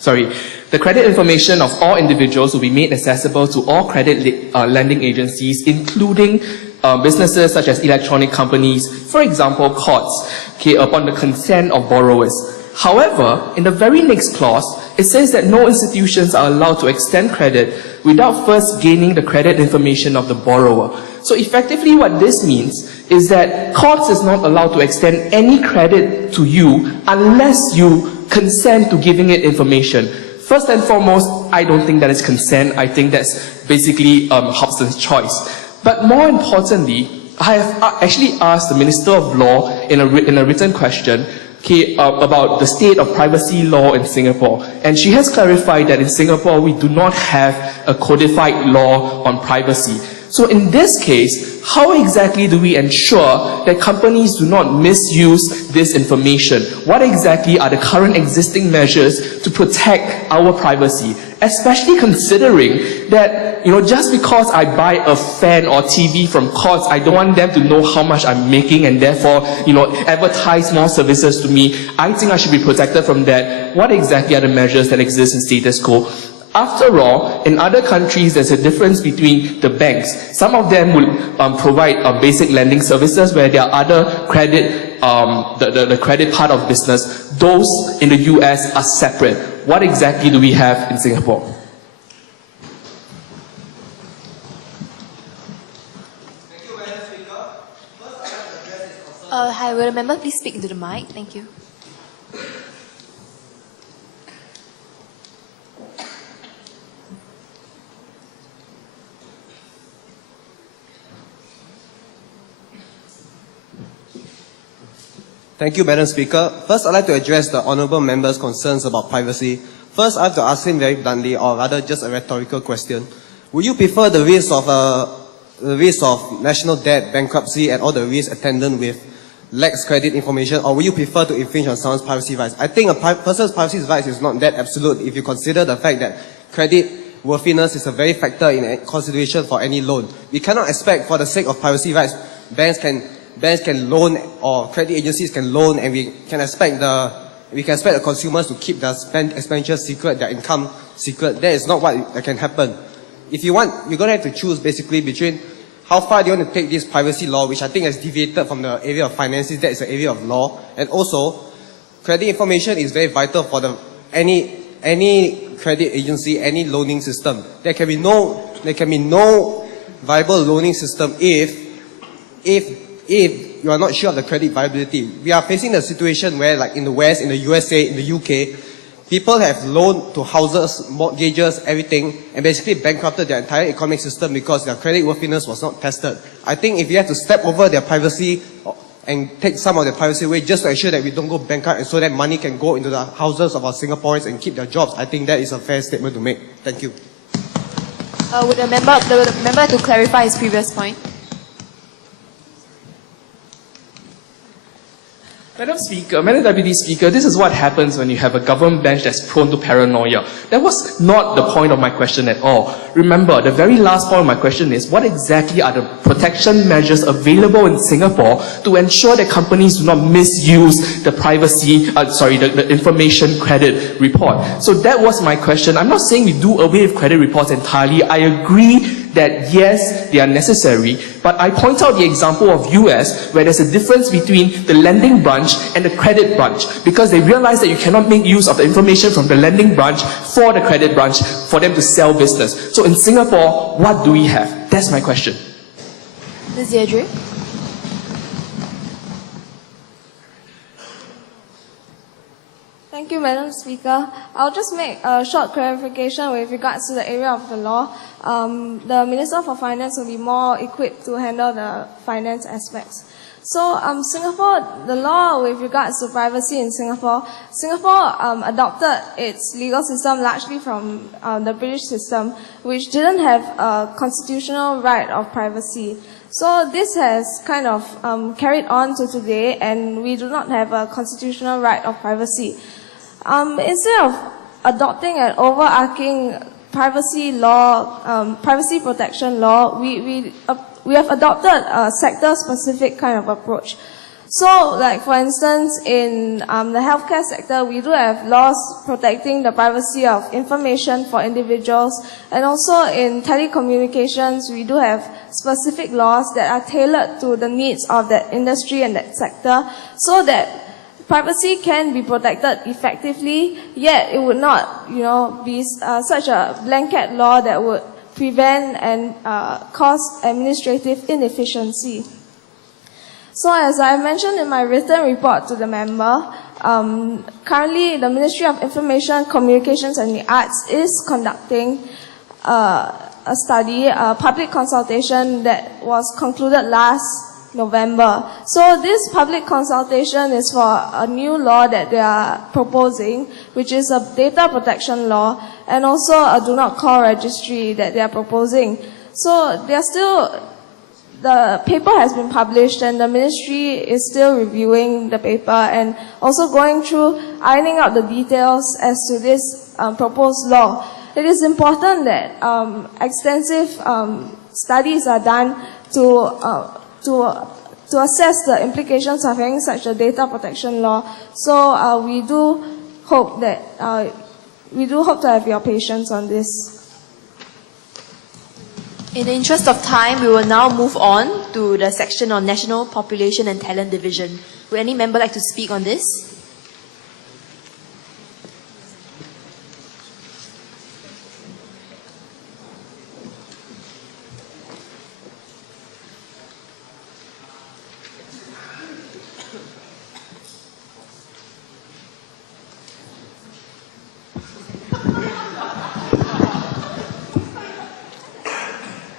the credit information of all individuals will be made accessible to all credit lending agencies, including businesses such as electronic companies, for example, courts, upon the consent of borrowers. However, in the very next clause, it says that no institutions are allowed to extend credit without first gaining the credit information of the borrower. So effectively what this means is that courts is not allowed to extend any credit to you unless you consent to giving it information. First and foremost, I don't think that is consent. I think that's basically Hobson's choice. But more importantly, I have actually asked the Minister of Law in a written question about the state of privacy law in Singapore. And she has clarified that in Singapore we do not have a codified law on privacy. So in this case, how exactly do we ensure that companies do not misuse this information? What exactly are the current existing measures to protect our privacy? Especially considering that, just because I buy a fan or TV from Courts, I don't want them to know how much I'm making and therefore, advertise more services to me. I think I should be protected from that. What exactly are the measures that exist in status quo? After all, in other countries, there's a difference between the banks. Some of them will provide basic lending services, where there are other credit, the credit part of business. Those in the US are separate. What exactly do we have in Singapore? Hi, will the member please speak into the mic? Thank you. Thank you, Madam Speaker. First, I'd like to address the honourable member's concerns about privacy. First, I have to ask him very bluntly, or rather just a rhetorical question. Would you prefer the risk of national debt, bankruptcy, and all the risks attendant with lax credit information, or would you prefer to infringe on someone's privacy rights? I think a person's privacy rights is not that absolute if you consider the fact that credit worthiness is a very factor in consideration for any loan. We cannot expect, for the sake of privacy rights, banks can loan, or credit agencies can loan, and we can expect the consumers to keep their expenditure secret, their income secret. That is not what can happen. If you want, you're going to have to choose basically between how far do you want to take this privacy law, which I think has deviated from the area of finances, that is the area of law, and also credit information is very vital for any credit agency, any loaning system. There can be no viable loaning system if you are not sure of the credit viability. We are facing a situation where, like in the West, in the USA, in the UK, people have loaned to houses, mortgages, everything, and basically bankrupted their entire economic system because their credit worthiness was not tested. I think if you have to step over their privacy and take some of their privacy away just to ensure that we don't go bankrupt and so that money can go into the houses of our Singaporeans and keep their jobs, I think that is a fair statement to make. Thank you. Would the member to clarify his previous point? Madam Deputy Speaker, this is what happens when you have a government bench that's prone to paranoia. That was not the point of my question at all. Remember, the very last point of my question is, what exactly are the protection measures available in Singapore to ensure that companies do not misuse the the information credit report? So that was my question. I'm not saying we do away with credit reports entirely. I agree that yes, they are necessary, but I point out the example of US where there's a difference between the lending branch and the credit branch because they realize that you cannot make use of the information from the lending branch for the credit branch for them to sell business. So in Singapore, what do we have? That's my question. Ms. Deirdre? Thank you, Madam Speaker. I'll just make a short clarification with regards to the area of the law. The Minister for Finance will be more equipped to handle the finance aspects. So, Singapore, the law with regards to privacy in Singapore adopted its legal system largely from the British system, which didn't have a constitutional right of privacy. So this has kind of carried on to today, and we do not have a constitutional right of privacy. Instead of adopting an overarching privacy law, privacy protection law, we have adopted a sector-specific kind of approach. So, like for instance, in the healthcare sector, we do have laws protecting the privacy of information for individuals, and also in telecommunications, we do have specific laws that are tailored to the needs of that industry and that sector, so that privacy can be protected effectively, yet it would not, be such a blanket law that would prevent and cause administrative inefficiency. So as I mentioned in my written report to the member, currently the Ministry of Information, Communications and the Arts is conducting a study, a public consultation that was concluded last November. So this public consultation is for a new law that they are proposing, which is a data protection law, and also a do not call registry that they are proposing. So the paper has been published and the ministry is still reviewing the paper and also going through ironing out the details as to this proposed law. It is important that extensive studies are done to assess the implications of having such a data protection law. So we do hope to have your patience on this. In the interest of time, we will now move on to the section on National Population and Talent Division. Would any member like to speak on this?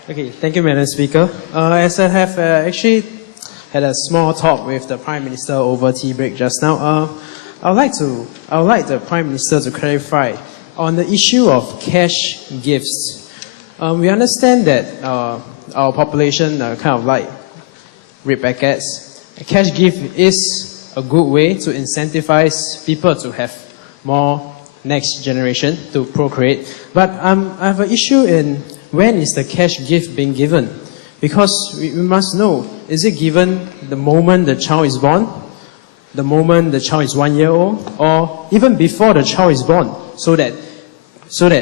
Okay, thank you, Madam Speaker. As I have actually had a small talk with the Prime Minister over tea break just now, I would like the Prime Minister to clarify on the issue of cash gifts, we understand that our population kind of like red packets. A cash gift is a good way to incentivize people to have more next generation to procreate. But I have an issue in when is the cash gift being given? Because we must know, is it given the moment the child is born, the moment the child is 1 year old, or even before the child is born, so that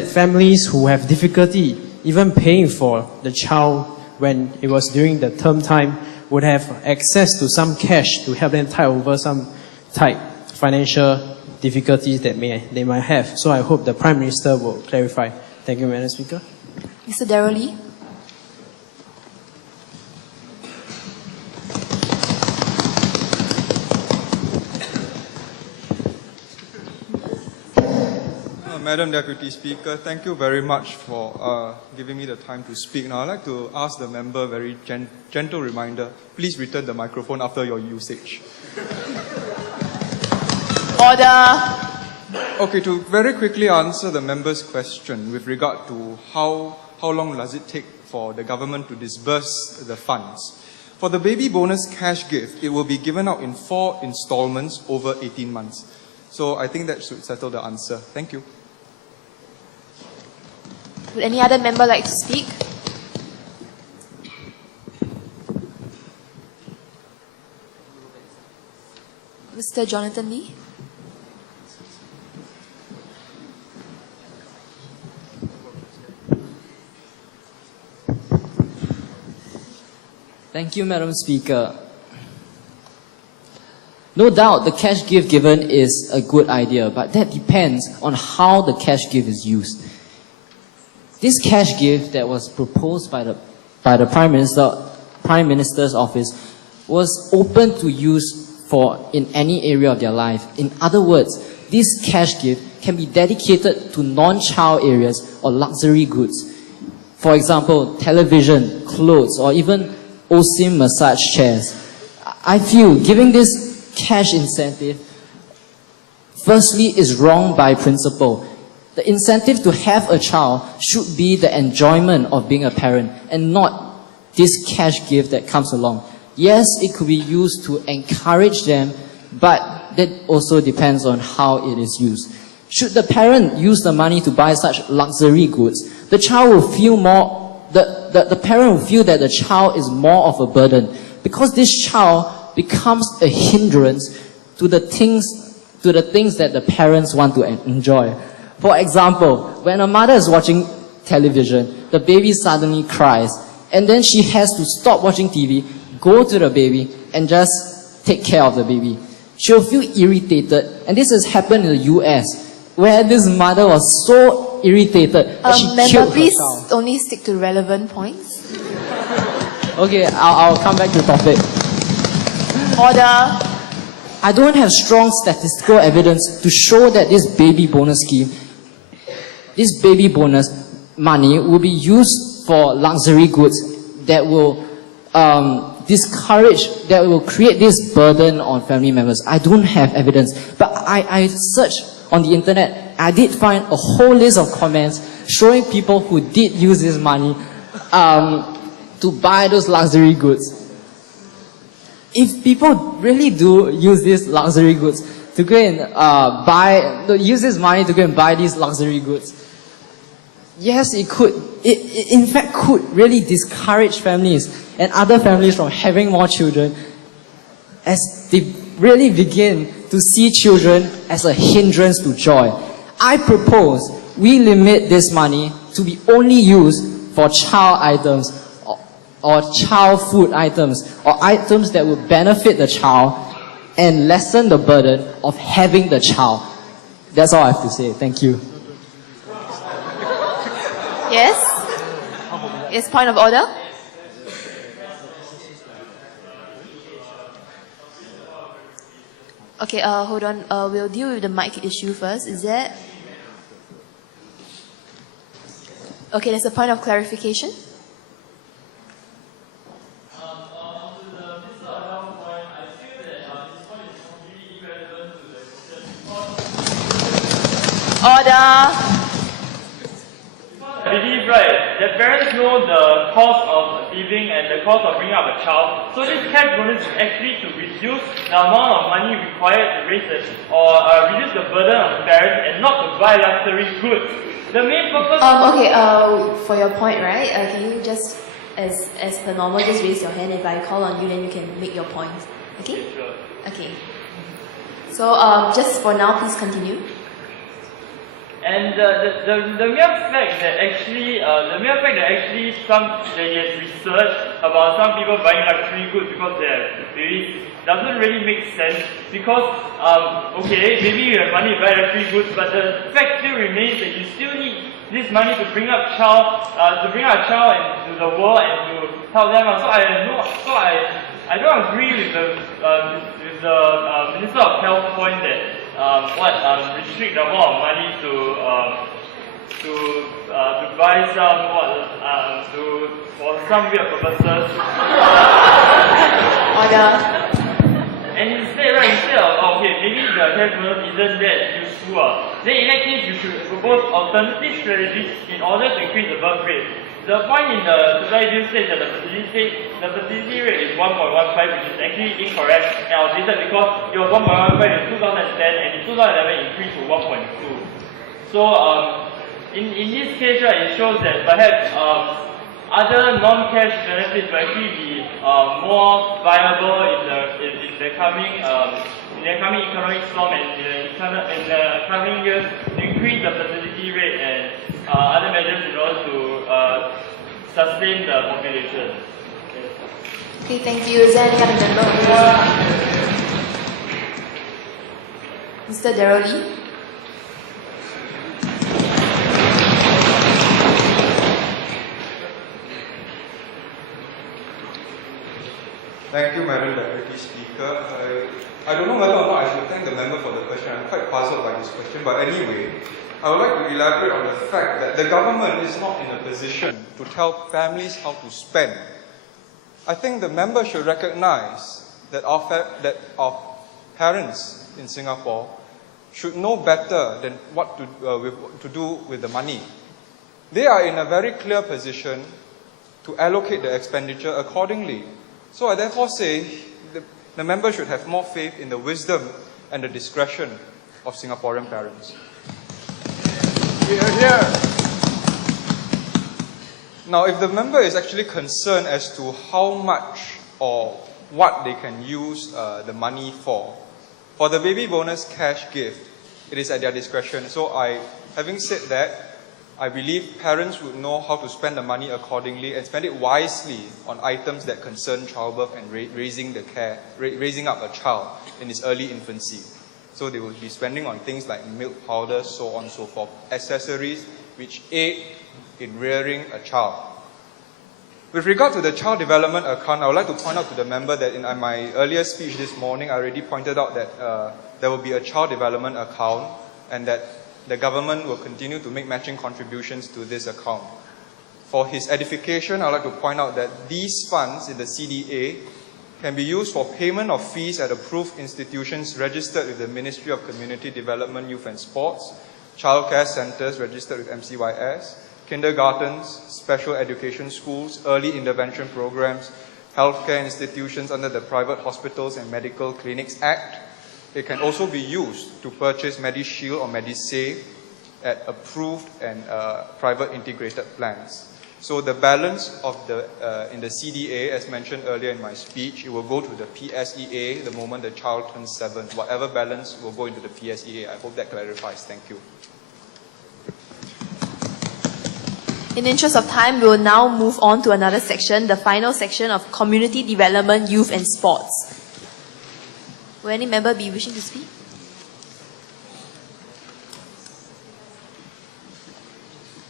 families who have difficulty even paying for the child when it was during the term time would have access to some cash to help them tide over some tight financial difficulties that they might have. So I hope the Prime Minister will clarify. Thank you, Madam Speaker. Mr. Darrell Lee. Madam Deputy Speaker, thank you very much for giving me the time to speak. Now, I'd like to ask the member a very gentle reminder. Please return the microphone after your usage. Order. Okay, to very quickly answer the member's question with regard to how long does it take for the government to disburse the funds. For the baby bonus cash gift, it will be given out in 4 installments over 18 months. So I think that should settle the answer. Thank you. Would any other member like to speak? Mr. Jonathan Lee. Thank you, Madam Speaker. No doubt the cash gift given is a good idea, but that depends on how the cash gift is used. This cash gift that was proposed by the Prime Minister's office was open to use for in any area of their life. In other words, this cash gift can be dedicated to non-child areas or luxury goods. For example, television, clothes, or even OSIM massage chairs. I feel giving this cash incentive, firstly, is wrong by principle. The incentive to have a child should be the enjoyment of being a parent and not this cash gift that comes along. Yes, it could be used to encourage them, but that also depends on how it is used. Should the parent use the money to buy such luxury goods, the child will feel more, the parent will feel that the child is more of a burden because this child becomes a hindrance to the things that the parents want to enjoy. For example, when a mother is watching television, the baby suddenly cries, and then she has to stop watching TV, go to the baby, and just take care of the baby. She'll feel irritated, and this has happened in the US, where this mother was so irritated that she Member, killed her please child. only stick to relevant points. Okay, I'll come back to the topic. Order. I don't have strong statistical evidence to show that this baby bonus scheme, this baby bonus money will be used for luxury goods that will that will create this burden on family members. I don't have evidence, but I searched on the internet. I did find a whole list of comments showing people who did use this money to buy those luxury goods. If people really do use these luxury goods to go and use this money to go and buy these luxury goods, yes, it could. It in fact could really discourage families and other families from having more children, as they really begin to see children as a hindrance to joy. I propose we limit this money to be only used for child items or child food items or items that will benefit the child and lessen the burden of having the child. That's all I have to say. Thank you. Yes? Yes, point of order? Okay, hold on. We'll deal with the mic issue first. Is that... Okay, there's a point of clarification. Order. right, that parents know the cost of living and the cost of bringing up a child. So this cash bonus is actually to reduce the amount of money required to raise it, or reduce the burden on the parents and not to buy luxury goods. The main purpose... Okay, for your point, right, can you just, as per normal, just raise your hand. If I call on you, then you can make your point. Okay? Sure. Okay. So, just for now, please continue. And the mere fact that actually some that he has researched about some people buying luxury goods because they're babies doesn't really make sense, because okay, maybe you have money to buy luxury goods, but the fact still remains that you still need this money to bring up a child into the world and to help them. So I don't agree with the Minister of Health point that restrict the amount of money to buy some for some weird purposes. And instead of maybe the cash bonus isn't that useful. Then in that case you should propose alternative strategies in order to increase the birth rate. The point in the supply bill says that the fertility rate is 1.15, which is actually incorrect and outdated, because it was 1.15 in 2010 and in 2011 increased to 1.2. So in this case, right, it shows that perhaps other non-cash benefits will actually be more viable in the coming economic storm and in the coming years to increase the fertility rate and other measures in order to sustain the population. Okay, thank you. Is there any other member of the Mr. Darrell Lee? Thank you, Madam Deputy Speaker. I don't know whether or not I should thank the member for the question. I'm quite puzzled by this question, but anyway, I would like to elaborate on the fact that the government is not in a position to tell families how to spend. I think the member should recognize that our parents in Singapore should know better than what to do with the money. They are in a very clear position to allocate the expenditure accordingly. So I therefore say the member should have more faith in the wisdom and the discretion of Singaporean parents. Here. Now, if the member is actually concerned as to how much or what they can use the money for the baby bonus cash gift, it is at their discretion. So having said that, I believe parents would know how to spend the money accordingly and spend it wisely on items that concern childbirth and raising up a child in its early infancy. So they will be spending on things like milk powder, so on and so forth, accessories which aid in rearing a child. With regard to the child development account, I would like to point out to the member that in my earlier speech this morning, I already pointed out that there will be a child development account and that the government will continue to make matching contributions to this account. For his edification, I would like to point out that these funds in the CDA can be used for payment of fees at approved institutions registered with the Ministry of Community Development, Youth and Sports, childcare centres registered with MCYS, kindergartens, special education schools, early intervention programs, healthcare institutions under the Private Hospitals and Medical Clinics Act. It can also be used to purchase MediShield or MediSave at approved and private integrated plans. So the balance of in the CDA, as mentioned earlier in my speech, it will go to the PSEA the moment the child turns 7. Whatever balance will go into the PSEA. I hope that clarifies. Thank you. In the interest of time, we will now move on to another section, the final section of Community Development, Youth and Sports. Will any member be wishing to speak?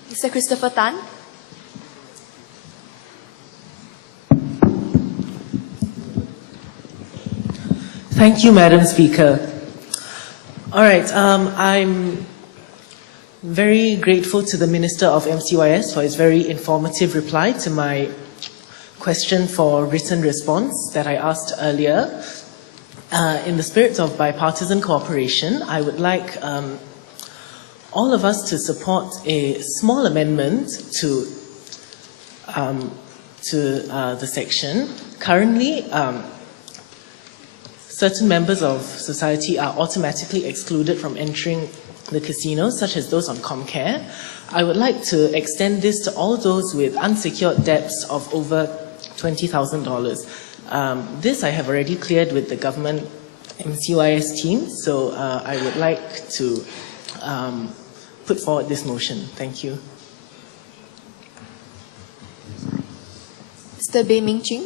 Mr. Christopher Tan. Thank you, Madam Speaker. All right, I'm very grateful to the Minister of MCYS for his very informative reply to my question for written response that I asked earlier. In the spirit of bipartisan cooperation, I would like all of us to support a small amendment to the section. Currently, certain members of society are automatically excluded from entering the casinos, such as those on Comcare. I would like to extend this to all those with unsecured debts of over $20,000. This I have already cleared with the government MCYS team, so I would like to put forward this motion. Thank you. Mr. Bey Ming Ching.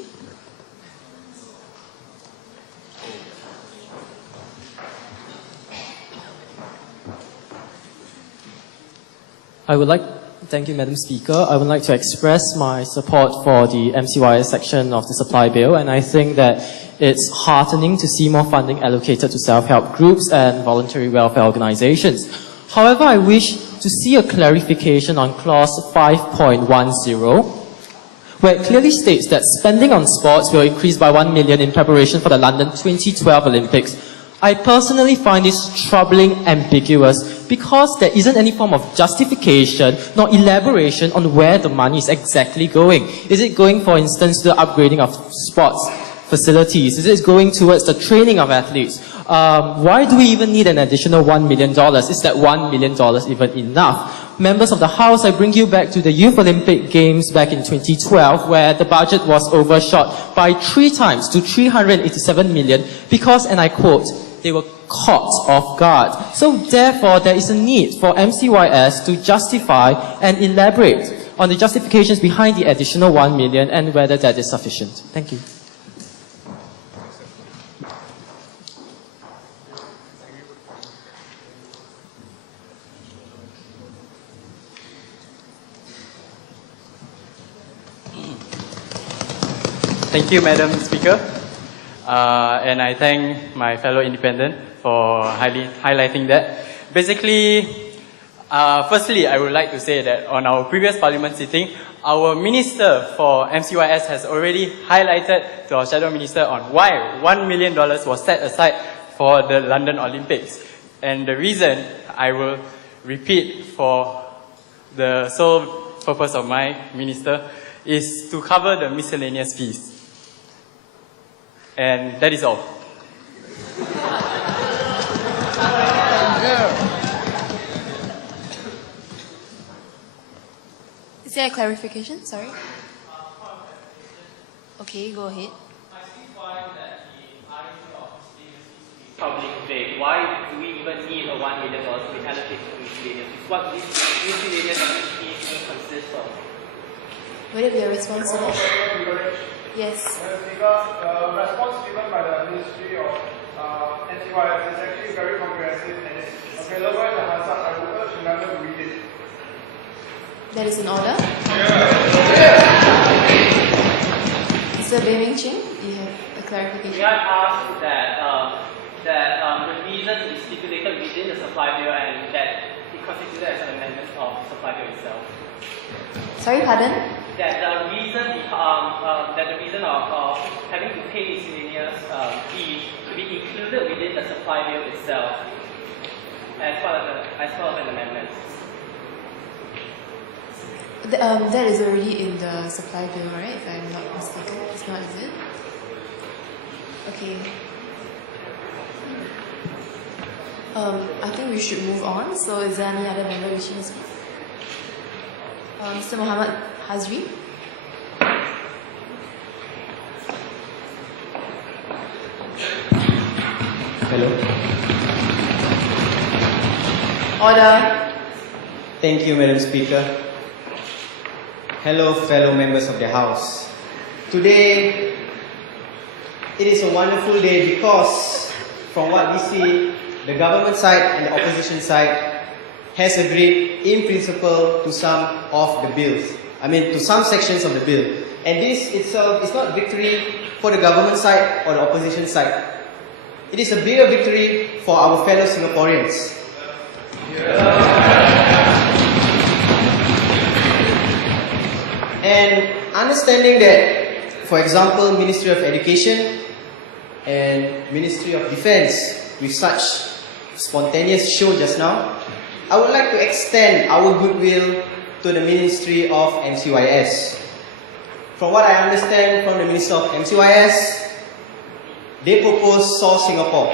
Thank you, Madam Speaker. I would like to express my support for the MCYS section of the supply bill, and I think that it's heartening to see more funding allocated to self-help groups and voluntary welfare organizations. However, I wish to see a clarification on clause 5.10, where it clearly states that spending on sports will increase by 1 million in preparation for the London 2012 Olympics. I personally find this troubling ambiguous because there isn't any form of justification nor elaboration on where the money is exactly going. Is it going, for instance, to the upgrading of sports facilities? Is it going towards the training of athletes? Why do we even need an additional $1 million? Is that $1 million even enough? Members of the House, I bring you back to the Youth Olympic Games back in 2012, where the budget was overshot by 3 times to $387 million because, and I quote, they were caught off guard. So therefore, there is a need for MCYS to justify and elaborate on the justifications behind the additional 1 million and whether that is sufficient. Thank you. Thank you, Madam Speaker. And I thank my fellow independent for highlighting that. Basically, firstly, I would like to say that on our previous parliament sitting, our Minister for MCYS has already highlighted to our Shadow Minister on why $1 million was set aside for the London Olympics. And the reason, I will repeat for the sole purpose of my Minister, is to cover the miscellaneous fees. And that is all. Is there a clarification? Sorry. Okay, go ahead. Public debate. Why do we even need a $1 million to be allocated to miscellaneous? What this miscellaneous fees consist of? Will it be a response to that? Yes. The response given by the Ministry of NCYS is actually very comprehensive and it's available in the Hansard. I would urge the member to read it. That is in order? Mr. Bey Ming Ching, do you have a clarification? We are asked that the reason is stipulated within the supply bill and that it constituted as an amendment of the supply bill itself. Sorry, pardon? That the reason of having to pay miscellaneous fees to be included within the supply bill itself as part of an amendment. That is already in the supply bill, right? If I'm not mistaken. It's not, is it? Okay. I think we should move on. So is there any other member wishing to speak? Mr. Muhammad Hazri. Hello. Order. Thank you, Madam Speaker. Hello, fellow members of the House. Today, it is a wonderful day because, from what we see, the government side and the opposition side has agreed in principle to some of the bills. To some sections of the bill. And this itself is not victory for the government side or the opposition side. It is a bigger victory for our fellow Singaporeans. And understanding that, for example, Ministry of Education and Ministry of Defence, with such spontaneous show just now, I would like to extend our goodwill to the Ministry of MCYS. From what I understand from the Minister of MCYS, they propose SOAR Singapore.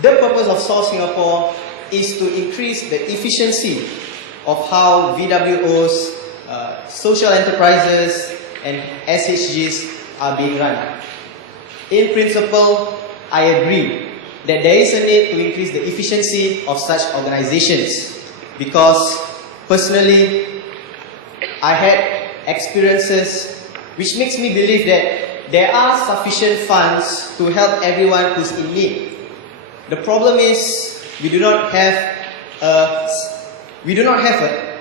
The purpose of SOAR Singapore is to increase the efficiency of how VWOs, social enterprises and SHGs are being run. In principle, I agree that there is a need to increase the efficiency of such organizations because personally, I had experiences which makes me believe that there are sufficient funds to help everyone who's in need. The problem is we do not have an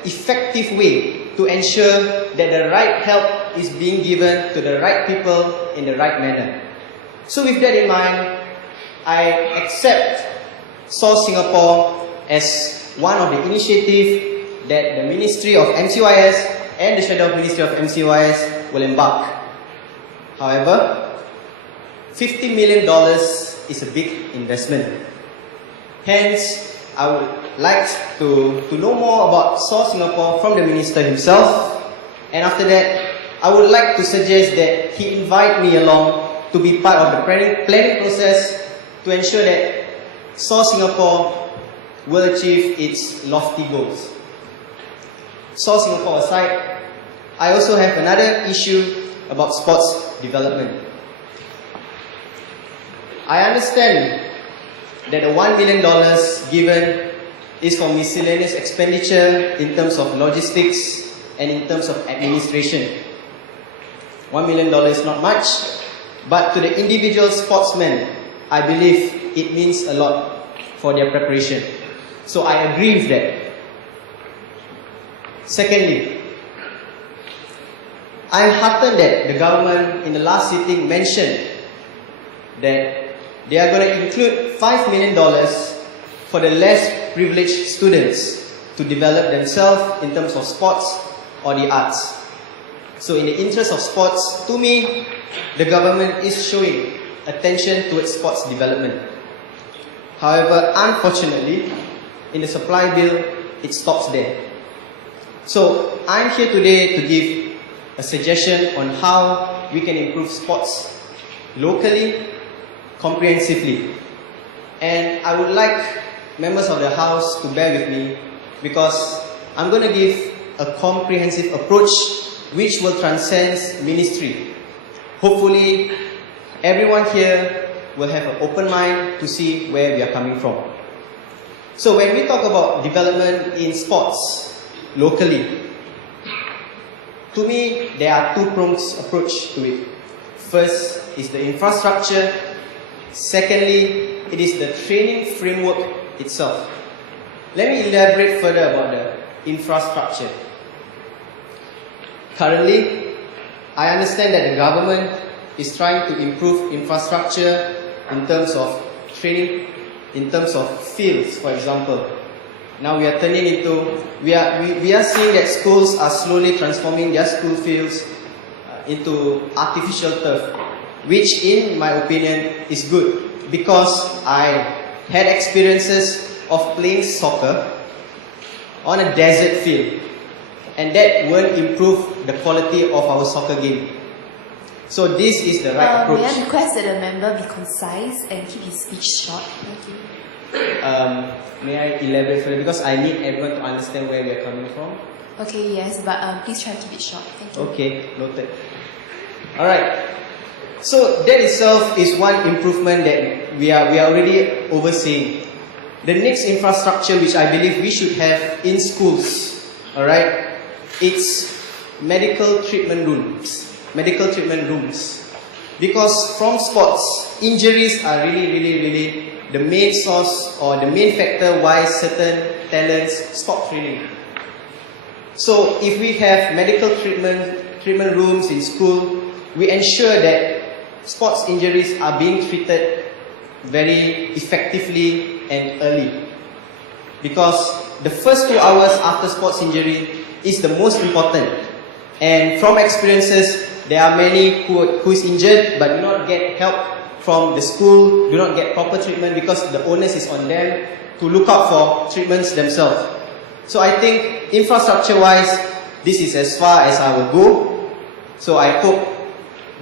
effective way to ensure that the right help is being given to the right people in the right manner. So with that in mind, I accept SOAR Singapore as one of the initiatives that the Ministry of MCYS and the Shadow Ministry of MCYS will embark. However, $50 million is a big investment. Hence, I would like to know more about SOAR Singapore from the Minister himself. And after that, I would like to suggest that he invite me along to be part of the planning process to ensure that SOAR Singapore will achieve its lofty goals. SOAR Singapore aside, I also have another issue about sports development. I understand that the $1 million given is for miscellaneous expenditure in terms of logistics and in terms of administration. $1 million is not much, but to the individual sportsmen, I believe it means a lot for their preparation. So I agree with that. Secondly, I'm heartened that the government in the last sitting mentioned that they are going to include $5 million for the less privileged students to develop themselves in terms of sports or the arts. So in the interest of sports, to me, the government is showing attention towards sports development. However, unfortunately, in the supply bill, it stops there. So I'm here today to give a suggestion on how we can improve sports locally, comprehensively. And I would like members of the House to bear with me because I'm going to give a comprehensive approach which will transcend ministry. Hopefully, everyone here will have an open mind to see where we are coming from. So when we talk about development in sports locally, to me, there are two-pronged approach to it. First is the infrastructure. Secondly, it is the training framework itself. Let me elaborate further about the infrastructure. Currently, I understand that the government is trying to improve infrastructure in terms of training, in terms of fields, for example. Now we are turning into, we are seeing that schools are slowly transforming their school fields into artificial turf, which in my opinion is good because I had experiences of playing soccer on a desert field, and that will improve the quality of our soccer game. So this is the right approach. May I request that the member be concise and keep his speech short? Thank you. May I elaborate further because I need everyone to understand where we are coming from. Okay, yes, but please try to keep it short. Thank you. Okay, noted. Alright. So that itself is one improvement that we are already overseeing. The next infrastructure which I believe we should have in schools, alright, it's medical treatment rooms. Medical treatment rooms. Because from sports, injuries are really the main source or the main factor why certain talents stop training. So if we have medical treatment rooms in school, we ensure that sports injuries are being treated very effectively and early. Because the first 2 hours after sports injury is the most important. And from experiences, there are many who is injured but do not get help from the school, do not get proper treatment because the onus is on them to look out for treatments themselves. So I think infrastructure-wise, this is as far as I will go. So I hope,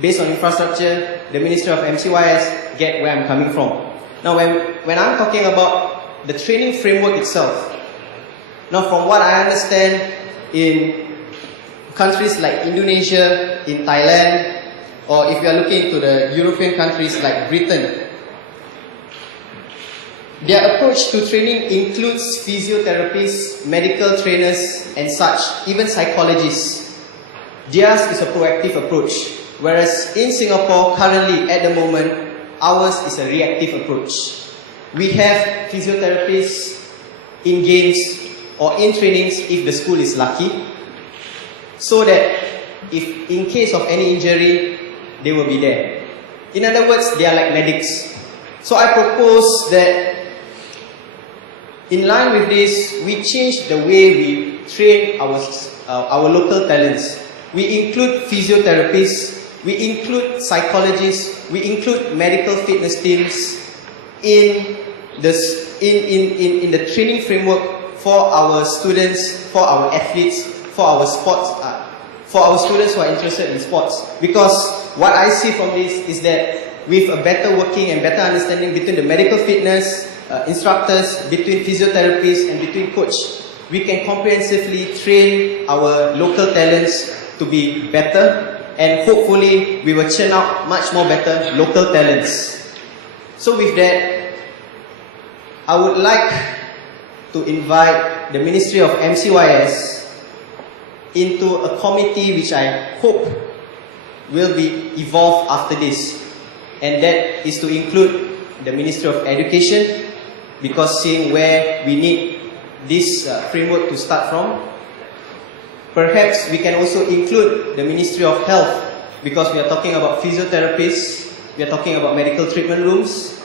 based on infrastructure, the Ministry of MCYS get where I'm coming from. Now, when I'm talking about the training framework itself, now from what I understand, in countries like Indonesia, in Thailand, or if you are looking to the European countries like Britain, their approach to training includes physiotherapists, medical trainers, and such, even psychologists. Theirs is a proactive approach, whereas in Singapore, currently, at the moment, ours is a reactive approach. We have physiotherapists in games or in trainings if the school is lucky, so that if in case of any injury, they will be there. In other words, they are like medics. So I propose that in line with this, we change the way we train our local talents. We include physiotherapists, we include psychologists, we include medical fitness teams in the training framework for our students, for our athletes, for our sports, for our students who are interested in sports. Because what I see from this is that with a better working and better understanding between the medical fitness instructors, between physiotherapists and between coach, we can comprehensively train our local talents to be better, and hopefully we will churn out much more better local talents. So with that, I would like to invite the Ministry of MCYS into a committee which I hope will be evolved after this, and that is to include the Ministry of Education, because seeing where we need this framework to start from. Perhaps we can also include the Ministry of Health, because we are talking about physiotherapists, we are talking about medical treatment rooms,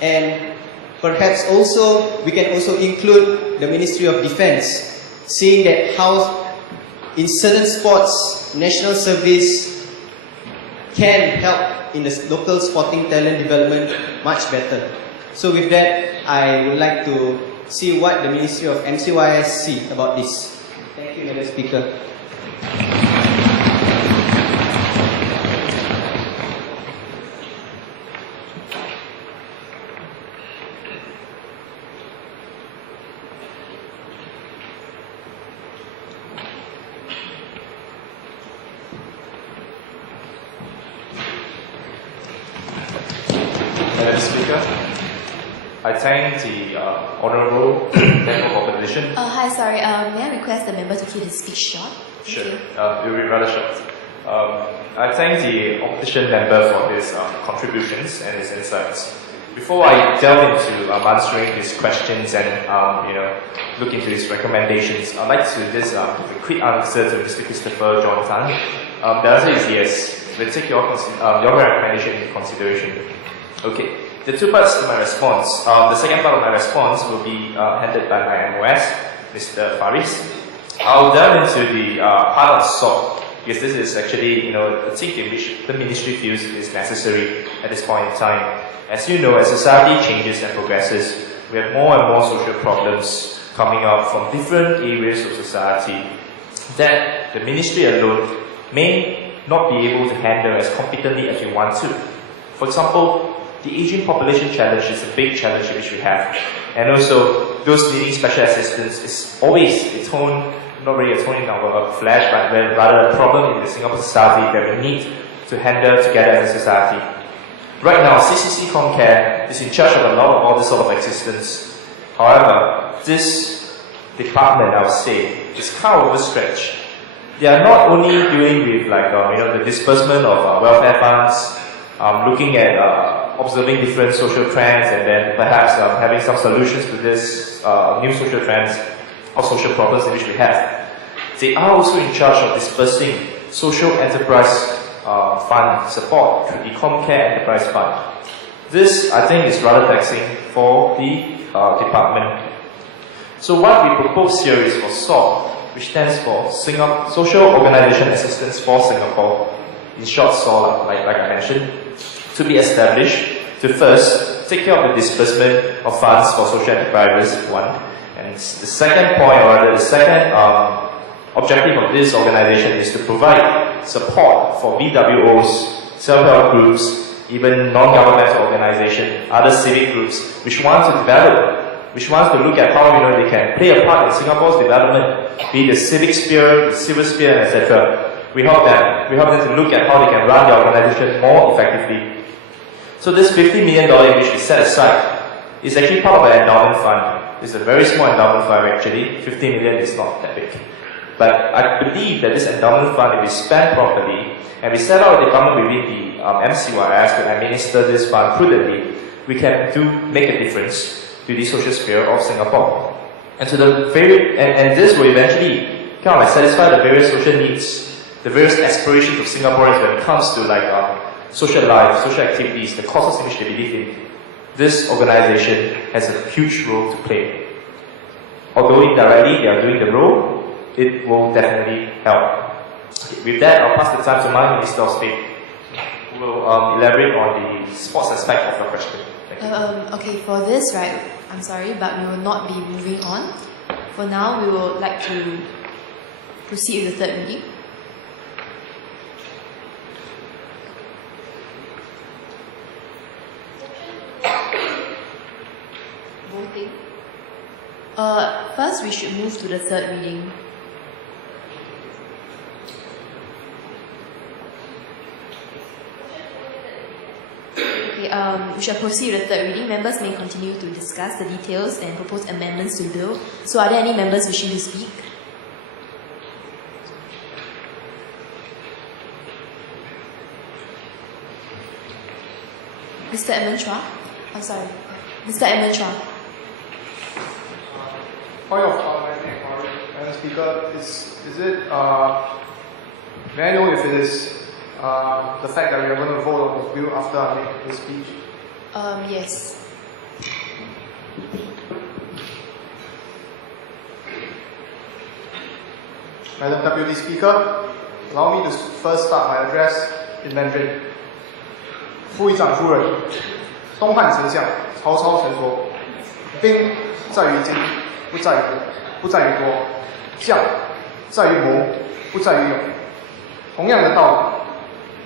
and perhaps also we can also include the Ministry of Defence, seeing that how in certain sports, national service can help in the local sporting talent development much better. So with that, I would like to see what the Ministry of MCYS see about this. Thank you, Madam Speaker. Madam Speaker, I thank the Honourable Member of Opposition. Hi, sorry. May I request the member to keep his speech short? Sure, it will be rather short. I thank the opposition member for his contributions and his insights. Before I delve into answering his questions and look into his recommendations, I'd like to just give a quick answer to Mr. Christopher John Tan. The answer is yes. Let's take your recommendation into consideration. Okay. The two parts to my response. The second part of my response will be handled by my MOS, Mr. Faris. I'll delve into the part of SOC, because this is actually a thing in which the ministry feels is necessary at this point in time. As you know, as society changes and progresses, we have more and more social problems coming up from different areas of society that the ministry alone may not be able to handle as competently as we want to. For example, the aging population challenge is a big challenge which we have. And also, those needing special assistance is always its own, not really its own in our flesh, but rather a problem in the Singapore society that we need to handle together as a society. Right now, CCC Comcare is in charge of a lot of all this sort of existence. However, this department, I would say, is kind of overstretched. They are not only dealing with the disbursement of welfare funds, looking at observing different social trends and then perhaps having some solutions to this new social trends or social problems in which we have. They are also in charge of dispersing social enterprise fund support through the Comcare Enterprise Fund. This, I think, is rather taxing for the department. So what we propose here is for SOC, which stands for Social Organisation Assistance for Singapore, in short SOL, like I mentioned, to be established to first take care of the disbursement of funds for social enterprises, one. And the second point, or rather the second objective of this organization is to provide support for VWOs, self-help groups, even non-governmental organizations, other civic groups, which want to develop, which wants to look at how they can play a part in Singapore's development, be it the civic sphere, the civil sphere, etc. We help them to look at how they can run the organization more effectively. So this $50 million which we set aside is actually part of an endowment fund. It's a very small endowment fund actually. 50 million is not that big. But I believe that this endowment fund, if we spend properly, and we set out a department within the MCYS to administer this fund prudently, we can make a difference to the social sphere of Singapore. And to and this will eventually kind of satisfy the various social needs, the various aspirations of Singaporeans when it comes to social life, social activities, the causes in which they believe in. This organization has a huge role to play. Although indirectly they are doing the role, it will definitely help. With that, I'll pass the time to my Minister of State, who will elaborate on the sports aspect of your question. Thank you. Okay, for this, right, I'm sorry, but we will not be moving on. For now, we would like to proceed with the third reading. Voting. First, we should move to the third reading. Okay, we shall proceed with the third reading. Members may continue to discuss the details and propose amendments to the bill. So, are there any members wishing to speak? Mr. Edmund Chua? I'm sorry. Mr. Edmund Chua. Point of Madam Speaker, may I know if it is the fact that we are going to vote on this bill after I make this speech? Yes. Madam Deputy Speaker, allow me to first start my address in Mandarin. 副议长夫人，东汉丞相曹操曾说：“兵在于精，不在于多；将在于谋，不在于勇。”同样的道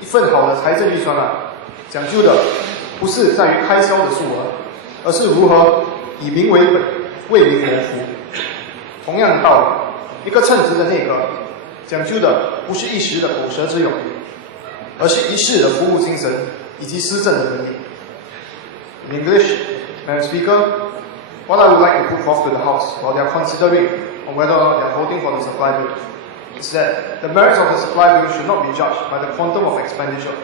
理，一份好的财政预算案，讲究的不是在于开销的数额，而是如何以民为本，为民谋福。同样的道理，一个称职的内阁，讲究的不是一时的口舌之勇，而是一世的服务精神以及施政的能力。In English, Madam Speaker, what I would like to put forth to the House while they are considering on whether or not they are voting for the supply bill is that the merits of the supply bill should not be judged by the quantum of expenditure,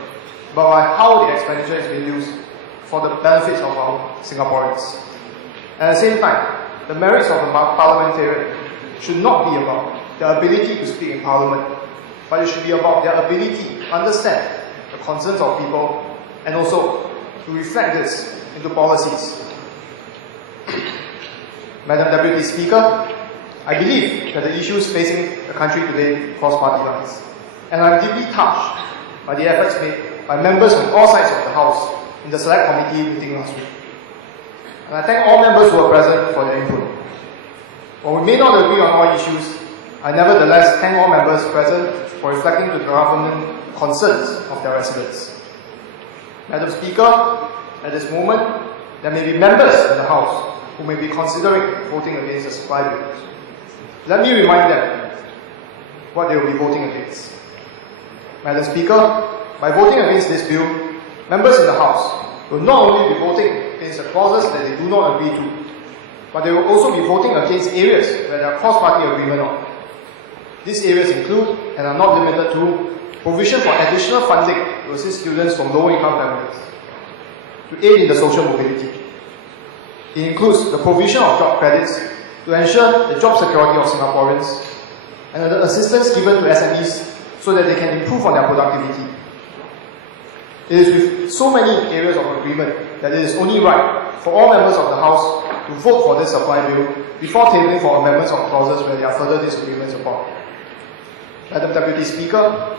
but by how the expenditure is being used for the benefits of our Singaporeans. At the same time, the merits of the parliamentarian should not be about their ability to speak in parliament, but it should be about their ability to understand the concerns of people and also to reflect this into policies. Madam Deputy Speaker, I believe that the issues facing the country today cross party lines, and I'm deeply touched by the efforts made by members from all sides of the House in the Select Committee meeting last week. And I thank all members who were present for their input. While we may not agree on all issues, I nevertheless thank all members present for reflecting to the government concerns of their residents. Madam Speaker, at this moment, there may be members in the House who may be considering voting against the supply bill. Let me remind them what they will be voting against. Madam Speaker, by voting against this bill, members in the House will not only be voting against the clauses that they do not agree to, but they will also be voting against areas where there are cross-party agreement on. These areas include, and are not limited to, provision for additional funding to assist students from low-income families, to aid in the social mobility. It includes the provision of job credits to ensure the job security of Singaporeans, and the assistance given to SMEs so that they can improve on their productivity. It is with so many areas of agreement that it is only right for all members of the House to vote for this supply bill before tabling for amendments of clauses where there are further disagreements upon. Madam Deputy Speaker,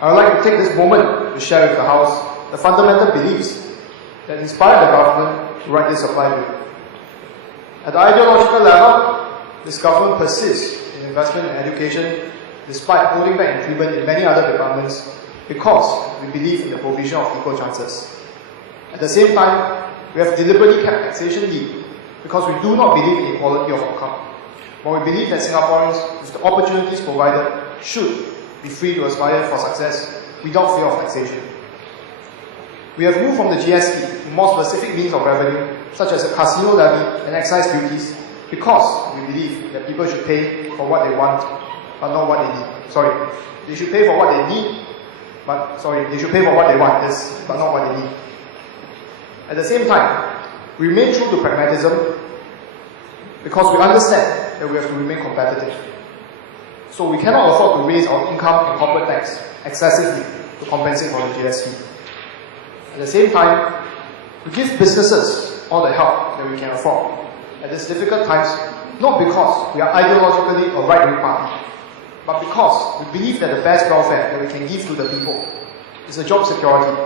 I would like to take this moment to share with the House the fundamental beliefs that inspired the government to write this supply bill. At the ideological level, this government persists in investment and education despite holding back increment in many other departments because we believe in the provision of equal chances. At the same time, we have deliberately kept taxation lead because we do not believe in equality of outcome. But we believe that Singaporeans, with the opportunities provided, should be free to aspire for success without fear of taxation. We have moved from the GST to more specific means of revenue, such as a casino levy and excise duties, because we believe that people should pay for what they want, but not what they need. Sorry, they should pay for what they need, they should pay for what they want, yes, but not what they need. At the same time, we remain true to pragmatism because we understand that we have to remain competitive. So we cannot afford to raise our income and corporate tax excessively to compensate for the GST. At the same time, we give businesses all the help that we can afford at these difficult times, not because we are ideologically a right-wing party, but because we believe that the best welfare that we can give to the people is a job security.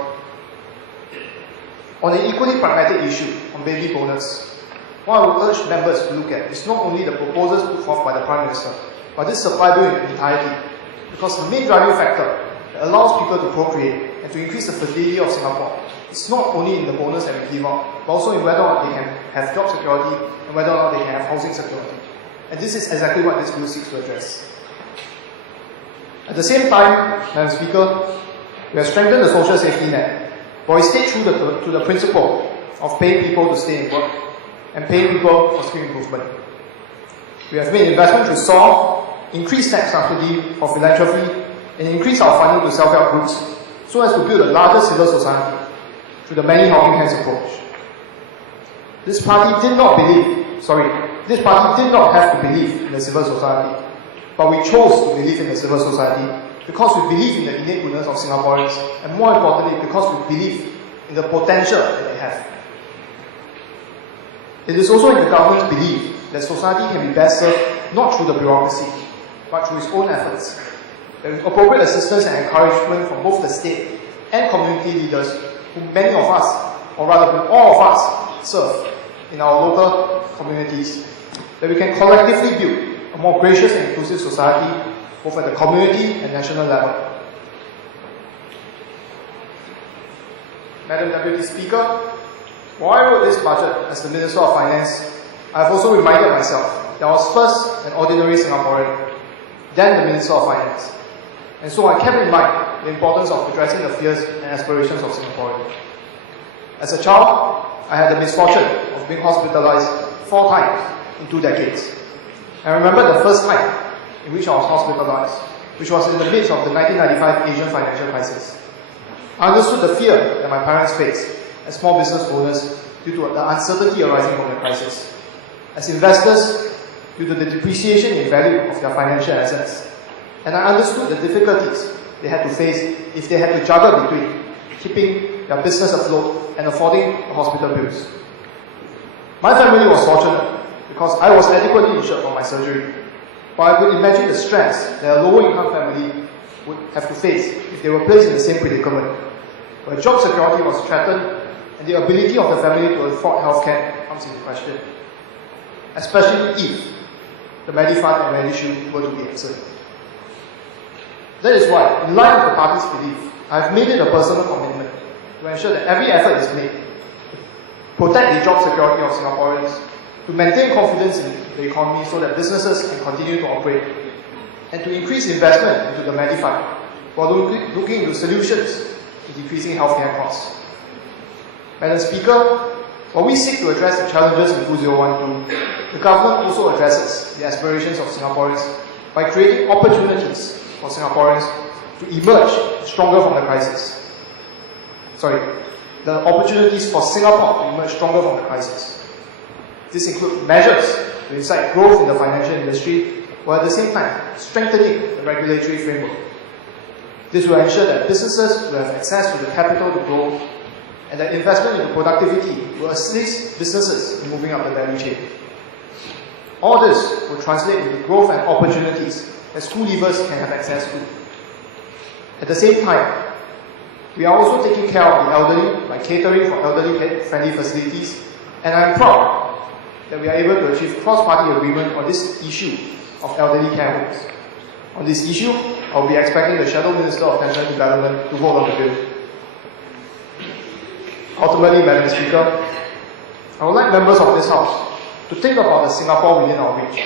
On an equally pragmatic issue on baby bonus, what I would urge members to look at is not only the proposals put forth by the Prime Minister, but this supply bill in entirety, because the main driving factor that allows people to procreate and to increase the fertility of Singapore is not only in the bonus that we give out, but also in whether or not they can have job security and whether or not they can have housing security. And this is exactly what this bill seeks to address. At the same time, Madam Speaker, we have strengthened the social safety net, but we stayed true to the principle of paying people to stay in work and paying people for skill improvement. We have made investment through SOAR, increased tax subsidy for philanthropy, and increased our funding to self-help groups so as to build a larger civil society through the many helping hands approach. This party did not have to believe in the civil society, but we chose to believe in the civil society because we believe in the innate goodness of Singaporeans, and more importantly, because we believe in the potential that they have. It is also in the government's belief that society can be best served not through the bureaucracy, but through its own efforts. With appropriate assistance and encouragement from both the state and community leaders, whom many of us, or rather whom all of us, serve in our local communities, that we can collectively build a more gracious and inclusive society, both at the community and national level. Madam Deputy Speaker, while I wrote this budget as the Minister of Finance, I have also reminded myself that I was first an ordinary Singaporean, then the Minister of Finance. And so I kept in mind the importance of addressing the fears and aspirations of Singaporeans. As a child, I had the misfortune of being hospitalized 4 times in 2 decades. I remember the first time in which I was hospitalized, which was in the midst of the 1995 Asian financial crisis. I understood the fear that my parents faced as small business owners due to the uncertainty arising from the crisis. As investors, due to the depreciation in value of their financial assets. And I understood the difficulties they had to face if they had to juggle between keeping their business afloat and affording the hospital bills. My family was fortunate because I was adequately insured for my surgery, but I could imagine the stress that a lower-income family would have to face if they were placed in the same predicament, where job security was threatened and the ability of the family to afford healthcare comes into question, especially if the Medifund and Medishield were to be absent. That is why, in line with the party's belief, I have made it a personal commitment to ensure that every effort is made to protect the job security of Singaporeans, to maintain confidence in the economy so that businesses can continue to operate, and to increase investment into the Medifund while looking into solutions to decreasing healthcare costs. Madam Speaker, while we seek to address the challenges in 2012, the government also addresses the aspirations of Singaporeans by creating opportunities for Singaporeans to emerge stronger from the crisis. The opportunities for Singapore to emerge stronger from the crisis. This includes measures to incite growth in the financial industry, while at the same time strengthening the regulatory framework. This will ensure that businesses will have access to the capital to grow, and that investment into productivity will assist businesses in moving up the value chain. All this will translate into growth and opportunities that school leavers can have access to. At the same time, we are also taking care of the elderly by catering for elderly-friendly facilities, and I'm proud that we are able to achieve cross-party agreement on this issue of elderly care homes. On this issue, I will be expecting the Shadow Minister of National Development to vote on the bill. Ultimately, Madam Speaker, I would like members of this House to think about the Singapore within our reach.